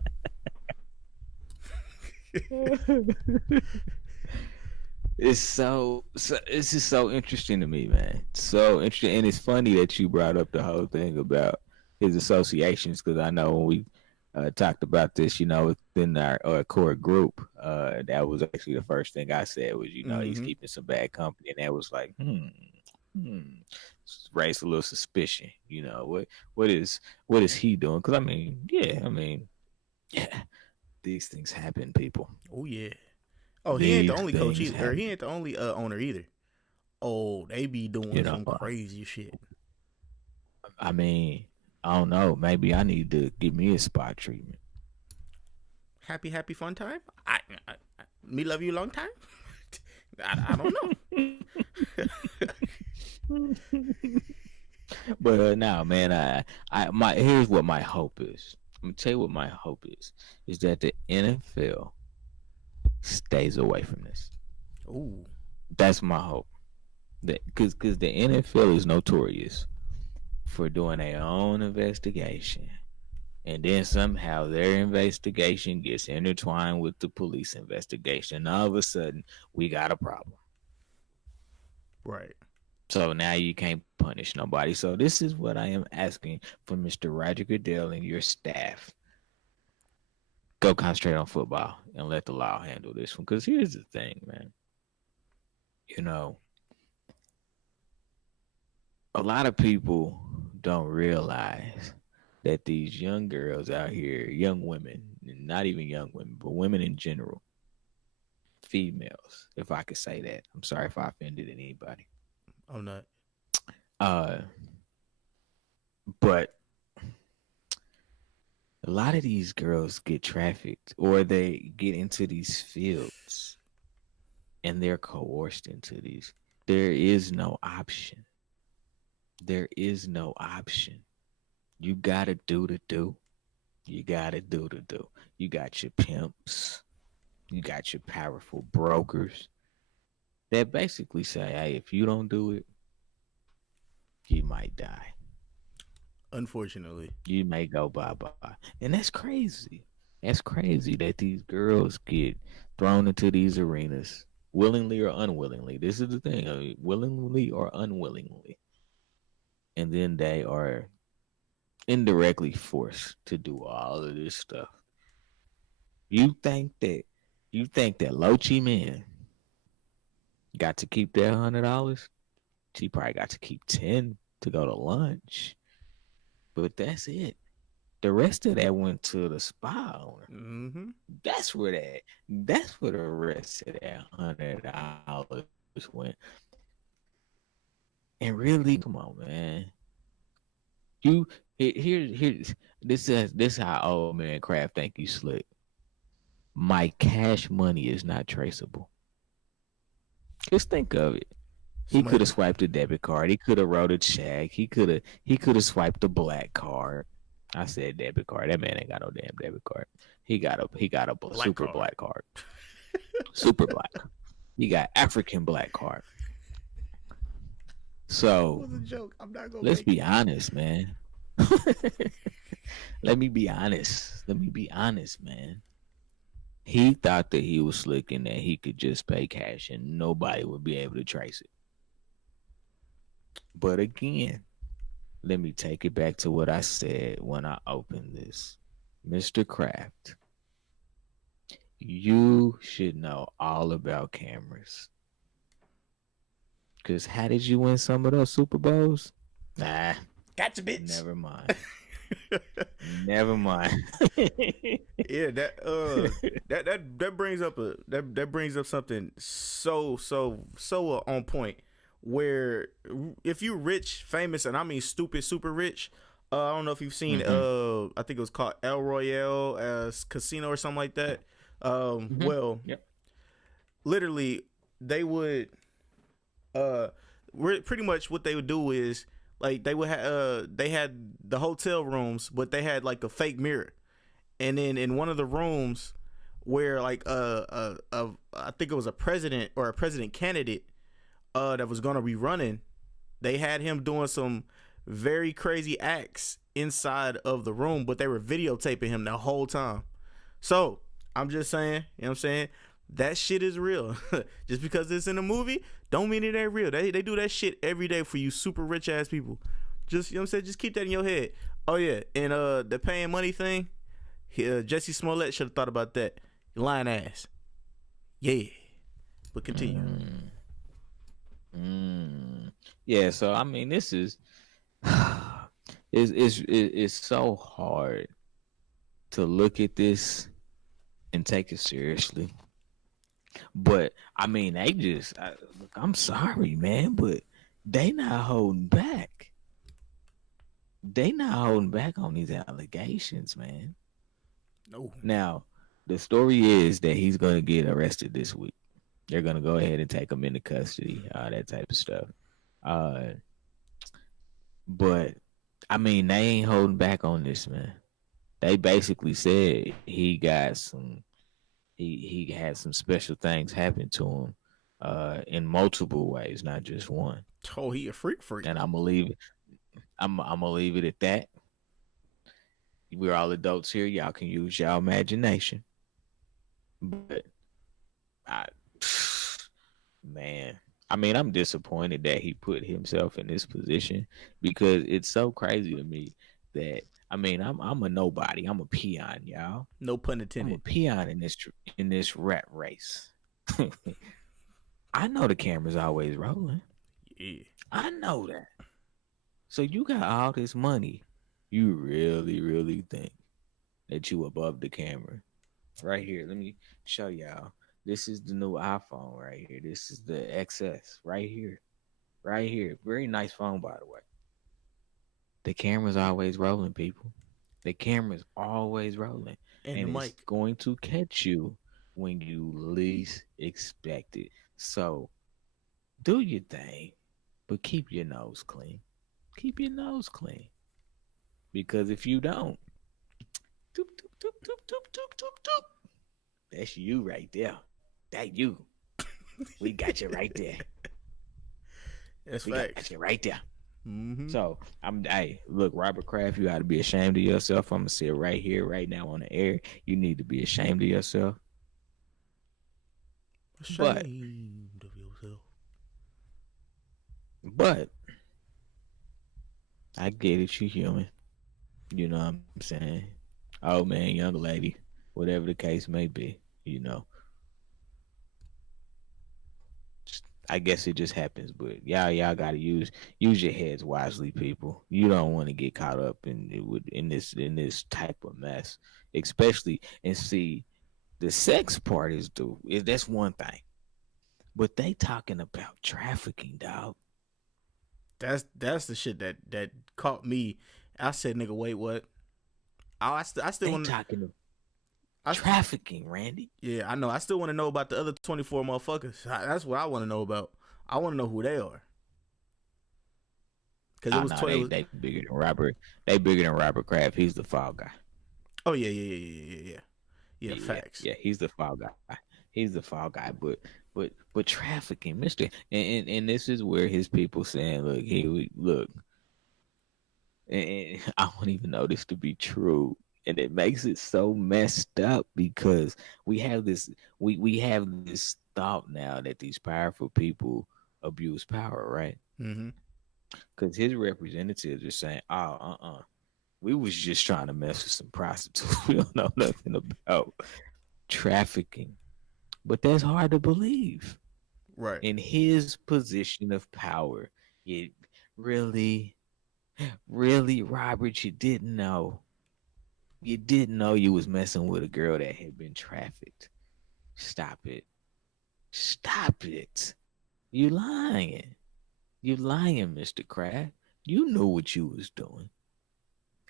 It's just so interesting to me, man. So interesting, and it's funny that you brought up the whole thing about his associations, because I know when we talked about this, within our core group, that was actually the first thing I said was, he's keeping some bad company, and that was like, raised a little suspicion. What is he doing? Because these things happen, people. Oh yeah. Oh, he ain't the only coach either. Or he ain't the only owner either. Oh, they be doing some crazy shit. I mean, I don't know. Maybe I need to give me a spot treatment. Happy fun time. Me love you long time. I don't know. But no, man, here's what my hope is. I'm gonna tell you what my hope is that the NFL stays away from this. Ooh. That's my hope. That because the NFL is notorious for doing their own investigation, and then somehow their investigation gets intertwined with the police investigation. All of a sudden, we got a problem. Right. So now you can't punish nobody. So this is what I am asking for Mr. Roger Goodell and your staff. Go concentrate on football and let the law handle this one. Because here's the thing, man. You know, a lot of people don't realize that these young girls out here, young women, not even young women, but women in general, females, if I could say that. I'm sorry if I offended anybody. I'm not. But a lot of these girls get trafficked or they get into these fields and they're coerced into these. There is no option. There is no option. You gotta do the do. You gotta do the do. You got your pimps. You got your powerful brokers that basically say, hey, if you don't do it, you might die. Unfortunately. You may go bye-bye. And that's crazy. That's crazy that these girls get thrown into these arenas willingly or unwillingly. This is the thing. I mean, willingly or unwillingly. And then they are indirectly forced to do all of this stuff. You think that Lochi man got to keep that $100? She probably got to keep 10 to go to lunch. But that's it. The rest of that went to the spa owner. Mm-hmm. That's where the rest of that $100 went. And really, come on, man. This is how old man Kraft think you slick. My cash money is not traceable. Just think of it. He could have swiped a debit card. He could have wrote a check. He could have swiped a black card. I said debit card. That man ain't got no damn debit card. He got a black super card. Black card. Super black. He got African black card. So It was a joke. I'm not gonna let's be honest, man. Let me be honest, man. He thought that he was slick and that he could just pay cash and nobody would be able to trace it. But again, let me take it back to what I said when I opened this. Mr. Kraft, you should know all about cameras. Because how did you win some of those Super Bowls? Nah. Gotcha, bitch. Never mind. Never mind. Yeah, that brings up that brings up something so on point. Where if you rich, famous, and I mean stupid, super rich, I don't know if you've seen I think it was called El Royale Casino or something like that. Well, yep. Literally they would pretty much what they would do is like they would they had the hotel rooms, but they had like a fake mirror, and then in one of the rooms where like I think it was a president or a president candidate that was gonna be running, they had him doing some very crazy acts inside of the room, but they were videotaping him the whole time. So I'm just saying, you know what I'm saying? That shit is real. Just because it's in a movie, don't mean it ain't real. They do that shit every day for you super rich ass people. Just, you know what I'm saying? Just keep that in your head. Oh yeah, and the paying money thing, Jesse Smollett should have thought about that. You lying ass. Yeah. But continue. Yeah, so I mean, this is it's so hard to look at this and take it seriously. But I mean, they just I'm sorry, man, but they not holding back. They not holding back on these allegations, man. No. Now, the story is that he's gonna get arrested this week. They're gonna go ahead and take him into custody, that type of stuff. But I mean, they ain't holding back on this, man. They basically said he had some special things happen to him in multiple ways, not just one. Oh, he a freak. And I'm gonna leave it. I'm gonna leave it at that. We're all adults here. Y'all can use y'all imagination. But I, man, I mean, I'm disappointed that he put himself in this position because it's so crazy to me that I mean, I'm a nobody. I'm a peon, y'all. No pun I'm a intended. peon in this rat race. I know the camera's always rolling. Yeah. I know that. So you got all this money. You really, really think that you above the camera? Right here, let me show y'all. This is the new iPhone right here. This is the XS right here. Right here. Very nice phone, by the way. The camera's always rolling, people. The camera's always rolling. And the it's mic. going to catch you when you least expect it. So do your thing, but keep your nose clean. Keep your nose clean. Because if you don't, doop, doop, doop, doop, doop, doop, doop, doop. That's you right there. That you. We got you right there. That's we facts. got you right there. Mm-hmm. So hey, look, Robert Kraft, you got to be ashamed of yourself. I'm gonna say it right here, right now on the air. You need to be ashamed of yourself. Ashamed of yourself. But I get it, you human. You know what I'm saying? Oh man, young lady, whatever the case may be, you know. I guess it just happens, but y'all gotta use your heads wisely, people. You don't want to get caught up in this type of mess, especially and see the sex part is that's one thing, but they talking about trafficking, dog. That's the shit that caught me. I said, nigga, wait, what? I still want talking trafficking, Randy. Yeah, I know. I still want to know about the other 24 motherfuckers. That's what I want to know about. I want to know who they are. Because it was 20. They bigger than Robert. They bigger than Robert Kraft. He's the fall guy. Oh yeah. Facts. Yeah, he's the fall guy. He's the fall guy. But trafficking, Mister, and this is where his people saying, look. And I don't even know this to be true. And it makes it so messed up because we have this thought now that these powerful people abuse power, right? Mm-hmm. Because his representatives are saying, we was just trying to mess with some prostitutes. We don't know nothing about trafficking. But that's hard to believe. Right. In his position of power, it really, Robert, you didn't know. You didn't know you was messing with a girl that had been trafficked. Stop it. Stop it. You lying. You lying, Mr. Kraft. You knew what you was doing.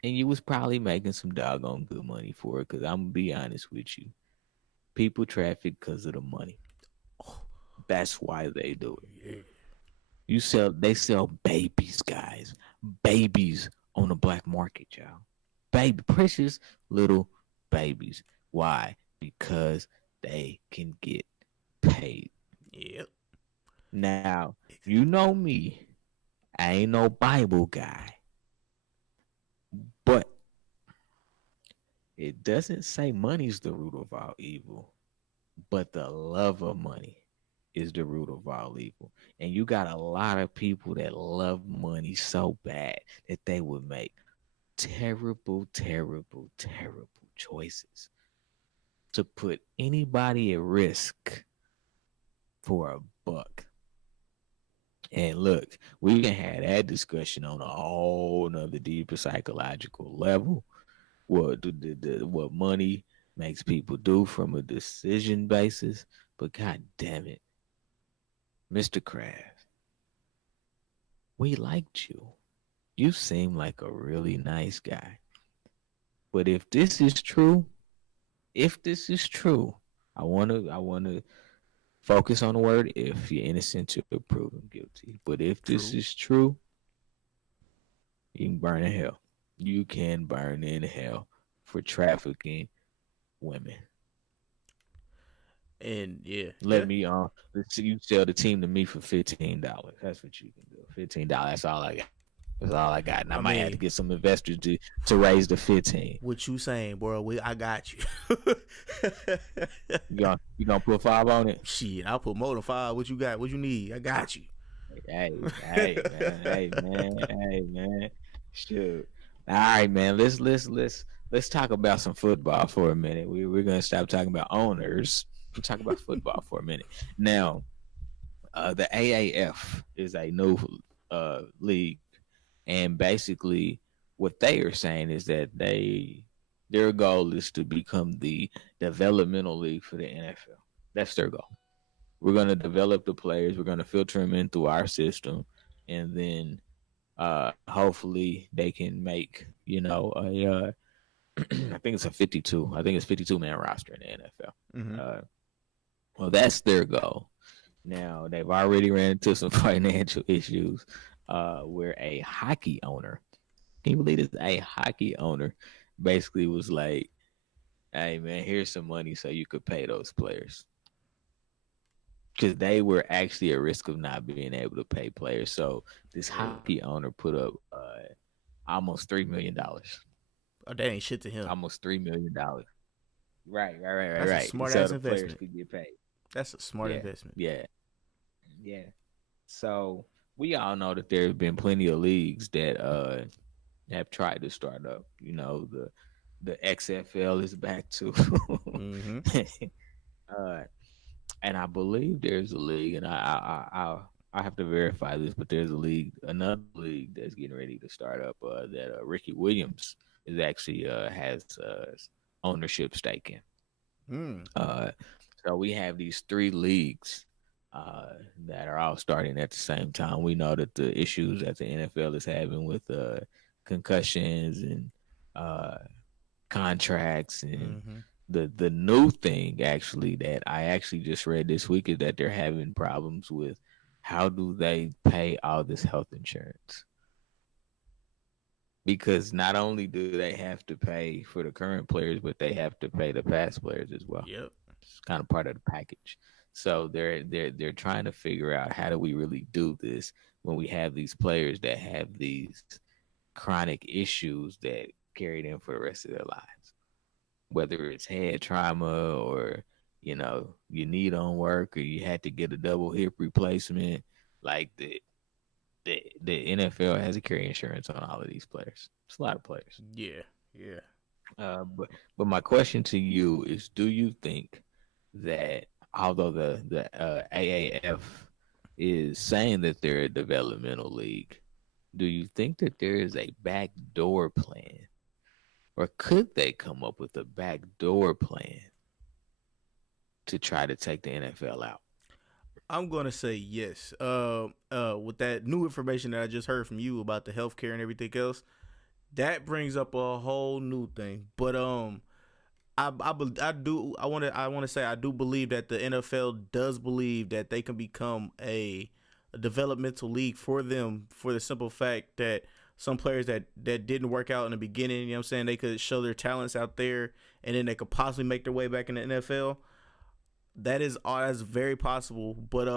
And you was probably making some doggone good money for it, because I'm going to be honest with you. People traffic because of the money. That's why they do it. Yeah. They sell babies, guys. Babies on the black market, y'all. Baby, precious little babies. Why? Because they can get paid. Yep. Now, you know me. I ain't no Bible guy. But it doesn't say money's the root of all evil. But the love of money is the root of all evil. And you got a lot of people that love money so bad that they would make terrible choices to put anybody at risk for a buck. And look, we can have that discussion on a whole nother deeper psychological level. What money makes people do from a decision basis. But god damn it, Mr. Kraft, we liked you. You seem like a really nice guy. But if this is true, I wanna focus on the word if. You're innocent to prove him guilty. But if this is true, You can burn in hell. You can burn in hell for trafficking women. And yeah, Let me you sell the team to me for $15. That's what you can do. $15. That's all I got. That's all I got. And I might have to get some investors to raise the 15. What you saying, bro? I got you. You gonna put 5 on it? Shit, I'll put more than 5. What you got? What you need? I got you. Hey, man. Shoot. All right, man. Let's talk about some football for a minute. We're gonna stop talking about owners. We'll talk about football for a minute. Now, the AAF is a new league, and basically what they are saying is that their goal is to become the developmental league for the NFL. That's their goal. We're going to develop the players. We're going to filter them in through our system, and then hopefully they can make, I think it's a 52. I think it's 52-man roster in the NFL. Mm-hmm. Well, that's their goal. Now, they've already ran into some financial issues where a hockey owner, can you believe this? A hockey owner basically was like, hey, man, here's some money so you could pay those players. Because they were actually at risk of not being able to pay players. So this hockey owner put up almost $3 million. Oh, that ain't shit to him. Almost $3 million. Right. That's a smart ass investment. Could get paid. That's a smart investment. Yeah. So we all know that there have been plenty of leagues that have tried to start up. The XFL is back too. Mm-hmm. And I believe there's a league, and I have to verify this, but there's another league that's getting ready to start up that Ricky Williams is actually has ownership stake in. So we have these 3 leagues that are all starting at the same time. We know that the issues that the NFL is having with concussions and contracts and the new thing actually that I actually just read this week is that they're having problems with how do they pay all this health insurance. Because not only do they have to pay for the current players, but they have to pay the past players as well. Yep. It's kind of part of the package. So they're trying to figure out how do we really do this when we have these players that have these chronic issues that carry them for the rest of their lives. Whether it's head trauma or, you need on work or you had to get a double hip replacement, like the NFL has a carry insurance on all of these players. It's a lot of players. Yeah. But my question to you is, do you think that although the AAF is saying that they're a developmental league, do you think that there is a backdoor plan? Or could they come up with a backdoor plan to try to take the NFL out? I'm going to say yes. With that new information that I just heard from you about the healthcare and everything else, that brings up a whole new thing. But I want to say I do believe that the NFL does believe that they can become a developmental league for them, for the simple fact that some players that didn't work out in the beginning, they could show their talents out there and then they could possibly make their way back in the NFL. That's very possible. But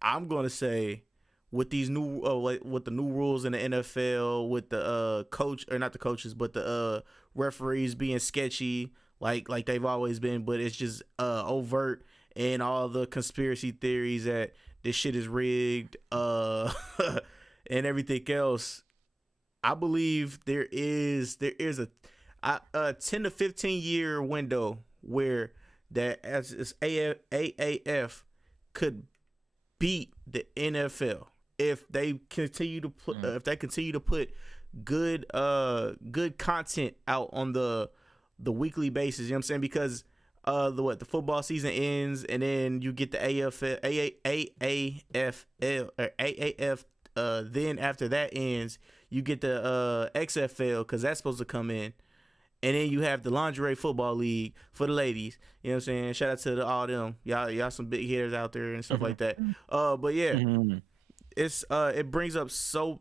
I'm going to say with these new with the new rules in the NFL, with the coach, or not the coaches, but the referees being sketchy like they've always been, but it's just overt, and all the conspiracy theories that this shit is rigged and everything else. I believe there is a 10 to 15 year window where that as AAF could beat the NFL if they continue to put good content out on the weekly basis. You know what I'm saying? Because the football season ends and then you get the AAF. Then after that ends, you get the XFL, because that's supposed to come in. And then you have the lingerie football league for the ladies. You know what I'm saying? Shout out to all them. Y'all some big hitters out there and stuff like that. But yeah, it brings up so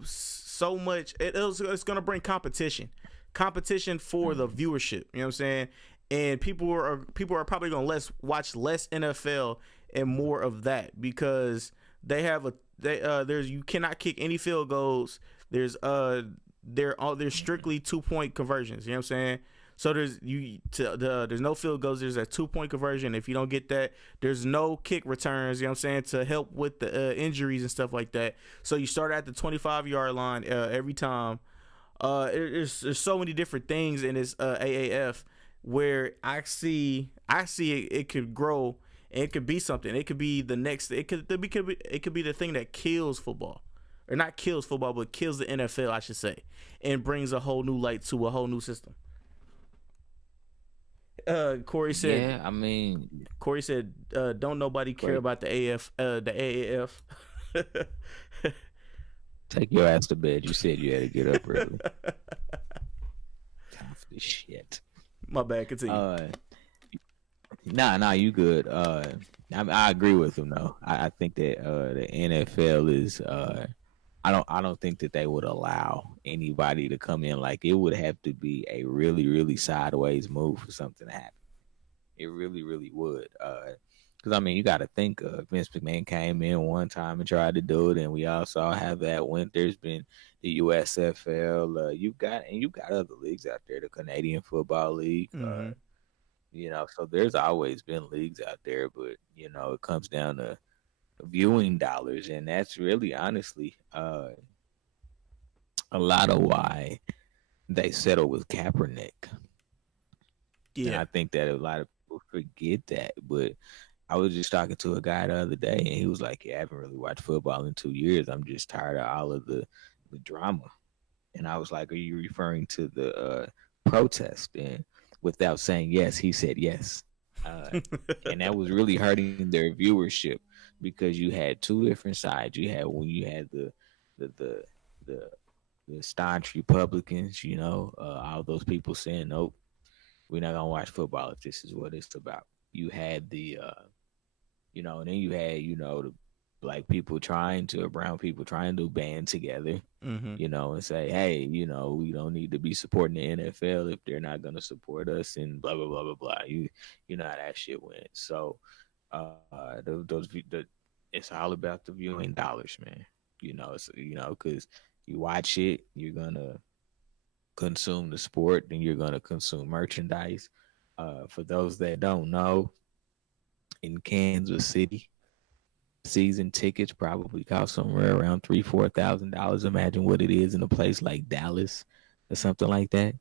much. It's gonna bring competition for the viewership. You know what I'm saying? And people are probably gonna watch less NFL and more of that, because there's you cannot kick any field goals. There's strictly 2-point conversions. You know what I'm saying? So there's no field goals. There's a 2-point conversion. If you don't get that, there's no kick returns. You know what I'm saying, to help with the injuries and stuff like that. So you start at the 25-yard line every time. There's so many different things in this AAF where I see it could grow, and it could be something. It could be the next. It could be the thing that kills football, or not kills football, but kills the NFL, I should say, and brings a whole new light to a whole new system. Corey said. Yeah, I mean, Corey said, "Don't nobody care about the AAF." Take your ass to bed. You said you had to get up early. Time for this shit. My bad. Continue. Nah, you good. I agree with him though. I think that the NFL is. I don't think that they would allow anybody to come in. Like, it would have to be a really, really sideways move for something to happen. It really, really would. Because I mean, you got to think Vince McMahon came in one time and tried to do it, and we also have that when there's been the USFL. You've got other leagues out there, the Canadian Football League. Mm-hmm. So there's always been leagues out there, but it comes down to viewing dollars, and that's really honestly a lot of why they settle with Kaepernick. Yeah, and I think that a lot of people forget that. But I was just talking to a guy the other day, and he was like, "Yeah, I haven't really watched football in 2 years. I'm just tired of all of the drama." And I was like, "Are you referring to the protest?" And without saying yes, he said yes, and that was really hurting their viewership. Because you had two different sides. You had the staunch Republicans, all those people saying, nope, we're not gonna watch football if this is what it's about. You had the and then you had the black people brown people trying to band together, mm-hmm. And say, hey, we don't need to be supporting the NFL if they're not gonna support us, and blah blah blah blah blah. You know how that shit went. So it's all about the viewing dollars, man. Because you watch it, you're gonna consume the sport, then you're gonna consume merchandise. For those that don't know, in Kansas City, season tickets probably cost somewhere around $3,000-$4,000. Imagine what it is in a place like Dallas or something like that.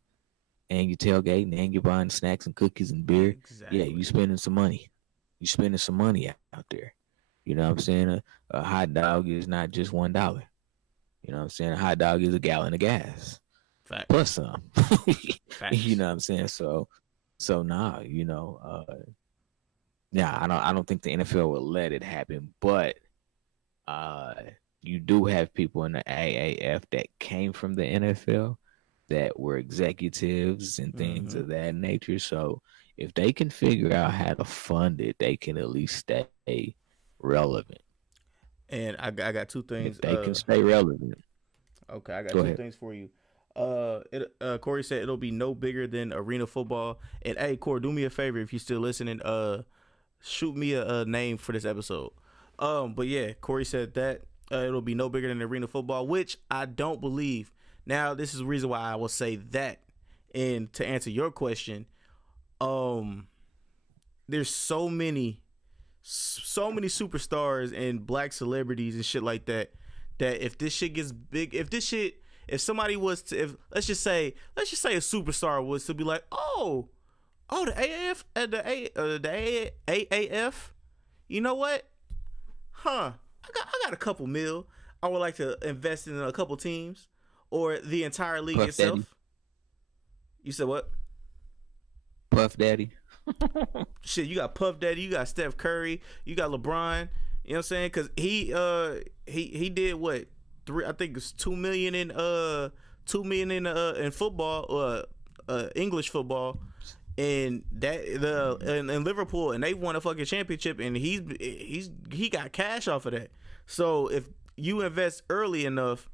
And you tailgating, and you're buying snacks and cookies and beer. Exactly. Yeah, you spending some money. You spending some money out there. You know what I'm saying? A hot dog is not just $1. You know what I'm saying? A hot dog is a gallon of gas. Fact. Plus some. Facts. You know what I'm saying? So nah, I don't think the NFL will let it happen, but you do have people in the AAF that came from the NFL that were executives and things Mm-hmm. of that nature. So if they can figure out how to fund it, they can at least stay relevant. And I got two things. If they can stay relevant. Okay, I got Go two ahead. things for you. Corey said it'll be no bigger than arena football. And hey, Corey, do me a favor if you're still listening. Shoot me a name for this episode. But yeah, Corey said that it'll be no bigger than arena football, which I don't believe. Now, this is the reason why I will say that. And to answer your question, there's so many superstars and black celebrities and shit like that if this shit gets big, if somebody was to, if let's just say a superstar was to be like, oh the AAF, the AAF, you know what? I got a couple mil. I would like to invest in a couple teams or the entire league Puff itself. Daddy. You said what? Puff Daddy. Shit, you got Puff Daddy, you got Steph Curry, you got LeBron. You know what I'm saying? Because he did what? I think it's $2 million in football, English football, and that in Liverpool, and they won a fucking championship, and he got cash off of that. So you invest early enough,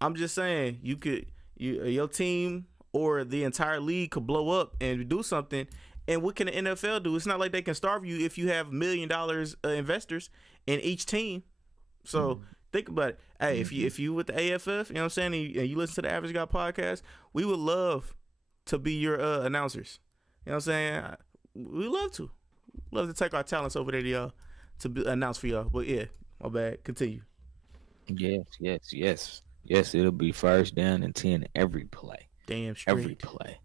I'm just saying your team or the entire league could blow up and do something. And what can the NFL do? It's not like they can starve you if you have $1 million investors in each team. So think about it. Hey, if you with the AFF, you know what I'm saying, and you listen to the Average Guy podcast, we would love to be your announcers. You know what I'm saying? We love to take our talents over there to y'all to announce for y'all. But yeah, my bad. Continue. Yes. It'll be first down and 10 every play. Damn straight. Every play.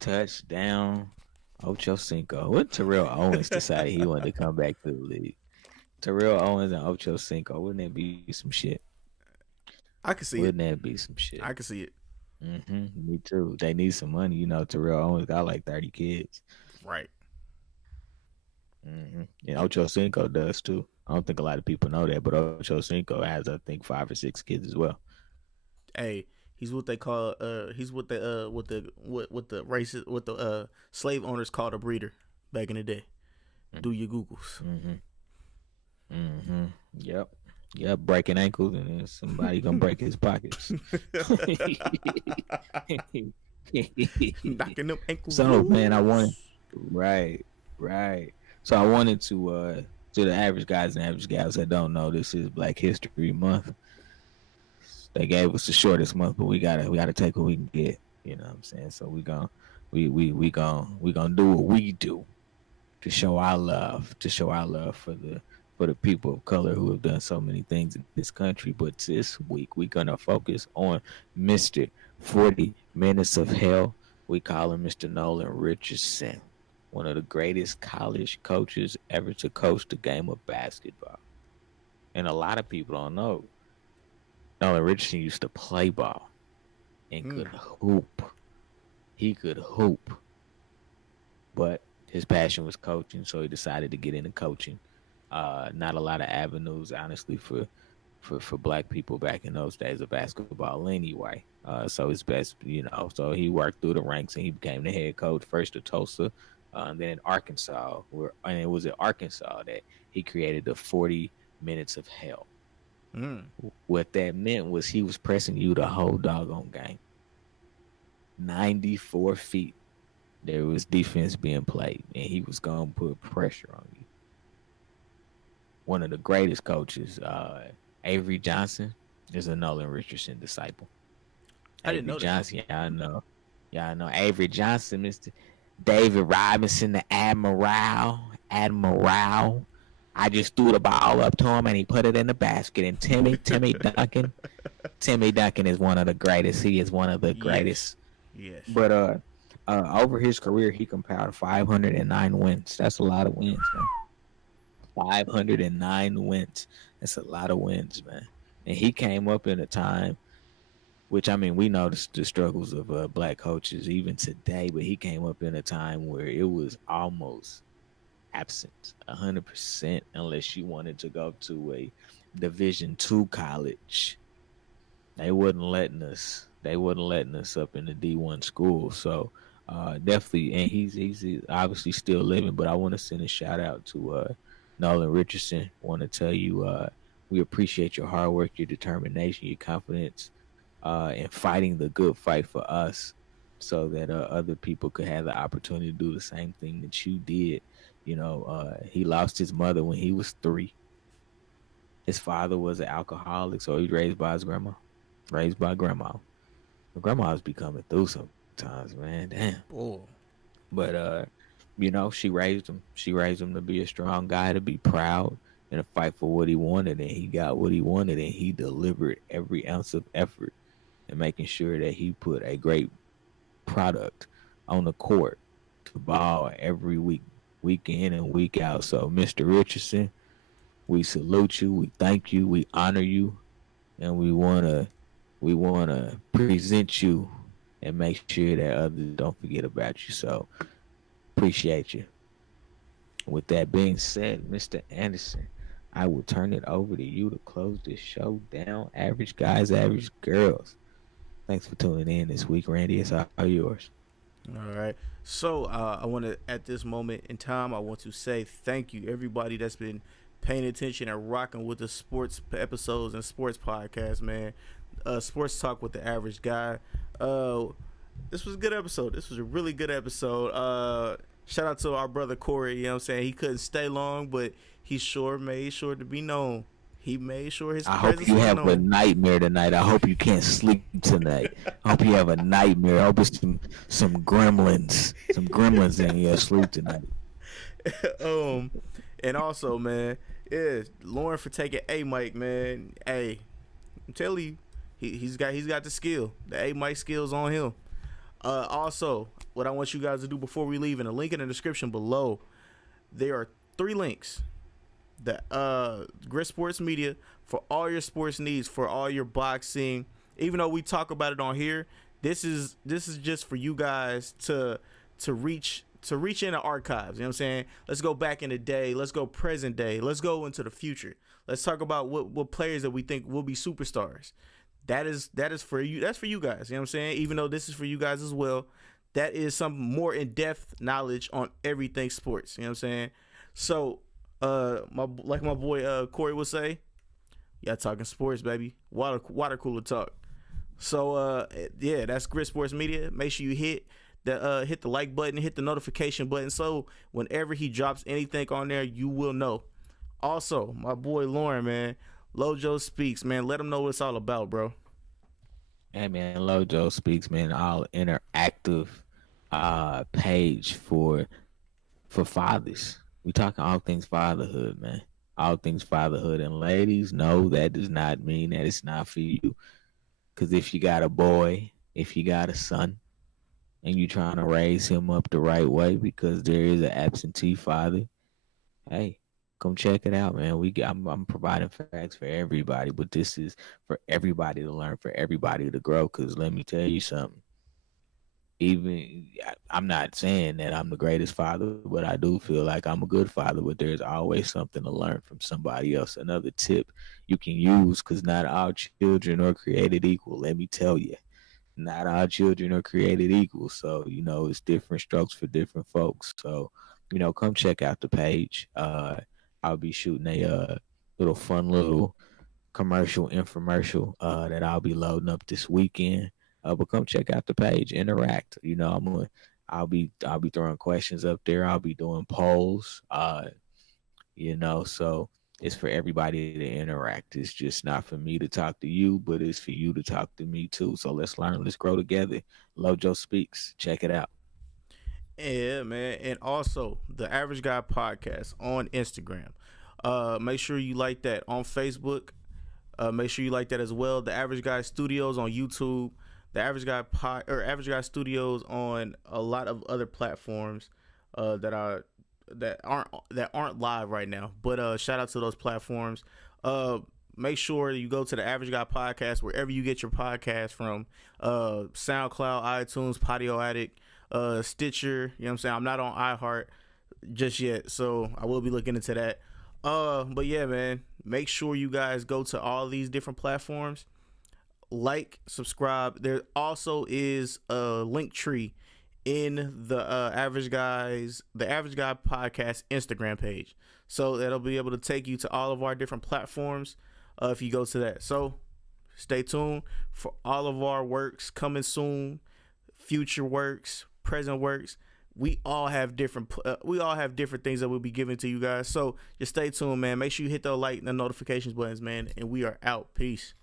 Touchdown. Ocho Cinco. What Terrell Owens decided he wanted to come back to the league? Terrell Owens and Ocho Cinco. Wouldn't that be some shit? I can see Wouldn't that be some shit? I can see it. Me too. They need some money. You know, Terrell Owens got like 30 kids. Right. And Ocho Cinco does too. I don't think a lot of people know that, but Ocho Cinco has, I think, 5 or 6 kids as well. Hey, he's what they call he's what the slave owners called a breeder back in the day. Do your Googles. Yep, breaking ankles and then somebody gonna break his pockets. Knocking them ankles. So man, I wanted right. So I wanted to the average guys and average gals that don't know, this is Black History Month. They gave us the shortest month, but we gotta take what we can get. You know what I'm saying? So we gonna do what we do to show our love for the people of color who have done so many things in this country. But this week we're gonna focus on Mr. 40 Minutes of Hell. We call him Mr. Nolan Richardson, one of the greatest college coaches ever to coach the game of basketball. And a lot of people don't know, Nolan Richardson used to play ball and could hoop. He could hoop. But his passion was coaching, so he decided to get into coaching. Not a lot of avenues, honestly, for black people back in those days of basketball anyway. So it's best, so he worked through the ranks and he became the head coach, first at Tulsa, and then in Arkansas. And it was at Arkansas that he created the 40 Minutes of Hell. What that meant was he was pressing you the whole doggone game. 94 feet. There was defense being played, and he was going to put pressure on you. One of the greatest coaches, Avery Johnson, is a Nolan Richardson disciple. I didn't know Johnson, that. Y'all know Avery Johnson, Mr. David Robinson, the Admiral. I just threw the ball up to him and he put it in the basket. And Timmy Duncan, Timmy Duncan is one of the greatest. He is one of the greatest. Yes. But over his career, he compiled 509 wins. That's a lot of wins, man. 509 wins. That's a lot of wins, man. And he came up in a time, which, I mean, we know the struggles of black coaches even today, but he came up in a time where it was almost absent 100%, unless you wanted to go to a Division II college. They wasn't letting us up in the D1 school. So definitely, and he's obviously still living, but I want to send a shout out to Nolan Richardson. Want to tell you we appreciate your hard work, your determination, your confidence in fighting the good fight for us, so that other people could have the opportunity to do the same thing that you did. He lost his mother when he was 3. His father was an alcoholic, so he was raised by his grandma. Raised by grandma. Grandma was becoming through sometimes, man. Damn. Oh. But she raised him. She raised him to be a strong guy, to be proud, and to fight for what he wanted. And he got what he wanted, and he delivered every ounce of effort in making sure that he put a great product on the court to ball every week in and week out. So, Mr. Richardson, we salute you, we thank you, we honor you, and we wanna present you and make sure that others don't forget about you. So, appreciate you. With that being said, Mr. Anderson, I will turn it over to you to close this show down. Average guys, average girls. Thanks for tuning in this week, Randy. It's all yours. All right. So I want to, at this moment in time, I want to say thank you, everybody that's been paying attention and rocking with the sports episodes and sports podcasts, man. Sports Talk with the Average Guy. This was a good episode. This was a really good episode. Shout out to our brother Corey. You know what I'm saying? He couldn't stay long, but he sure made sure to be known. He made sure his presence was known. I hope you have a nightmare tonight. I hope you can't sleep tonight. I hope you have a nightmare. I hope it's some gremlins in your sleep tonight. And also, man, yeah, Lauren for taking A Mike, man. Hey, I'm telling you, he's got the skill. The A Mike skills on him. Also, what I want you guys to do before we leave, in the link in the description below, there are 3 links. The Grit Sports Media for all your sports needs, for all your boxing. Even though we talk about it on here, this is just for you guys to reach in the archives. You know what I'm saying? Let's go back in the day. Let's go present day. Let's go into the future. Let's talk about what players that we think will be superstars. That is for you. That's for you guys. You know what I'm saying? Even though this is for you guys as well, that is some more in-depth knowledge on everything sports. You know what I'm saying? So, my boy Corey would say, yeah, talking sports, baby. Water cooler talk. So, yeah, that's Grit Sports Media. Make sure you hit the like button, hit the notification button, so whenever he drops anything on there, you will know. Also, my boy Lauren, man, Lojo Speaks, man, let him know what it's all about, bro. Hey, man, Lojo Speaks, man, all interactive page for fathers. We talking all things fatherhood, man. All things fatherhood. And ladies, no, that does not mean that it's not for you. Because if you got a boy, if you got a son, and you trying to raise him up the right way because there is an absentee father, hey, come check it out, man. I'm providing facts for everybody, but this is for everybody to learn, for everybody to grow. Because let me tell you something. Even I'm not saying that I'm the greatest father, but I do feel like I'm a good father. But there's always something to learn from somebody else. Another tip you can use, because not all children are created equal. Let me tell you, not all children are created equal. So, it's different strokes for different folks. So, come check out the page. I'll be shooting a little fun little infomercial that I'll be loading up this weekend. But come check out the page, interact. I'll be throwing questions up there. I'll be doing polls. So it's for everybody to interact. It's just not for me to talk to you, but it's for you to talk to me too. So let's learn, let's grow together. Lojo Speaks. Check it out. Yeah, man. And also the Average Guy Podcast on Instagram. Make sure you like that. On Facebook, make sure you like that as well. The Average Guy Studios on YouTube. The Average Guy Average Guy Studios on a lot of other platforms that aren't live right now. But shout out to those platforms. Make sure you go to the Average Guy Podcast wherever you get your podcast from. SoundCloud, iTunes, Podio Addict, Stitcher. You know what I'm saying? I'm not on iHeart just yet, so I will be looking into that. But yeah, man, make sure you guys go to all these different platforms. Like, subscribe. There also is a link tree in the Average Guy Podcast Instagram page, so that'll be able to take you to all of our different platforms if you go to that. So stay tuned for all of our works coming soon, future works, present works. We all have different things that we'll be giving to you guys, so just stay tuned, man. Make sure you hit the like and the notifications buttons, man, and we are out. Peace.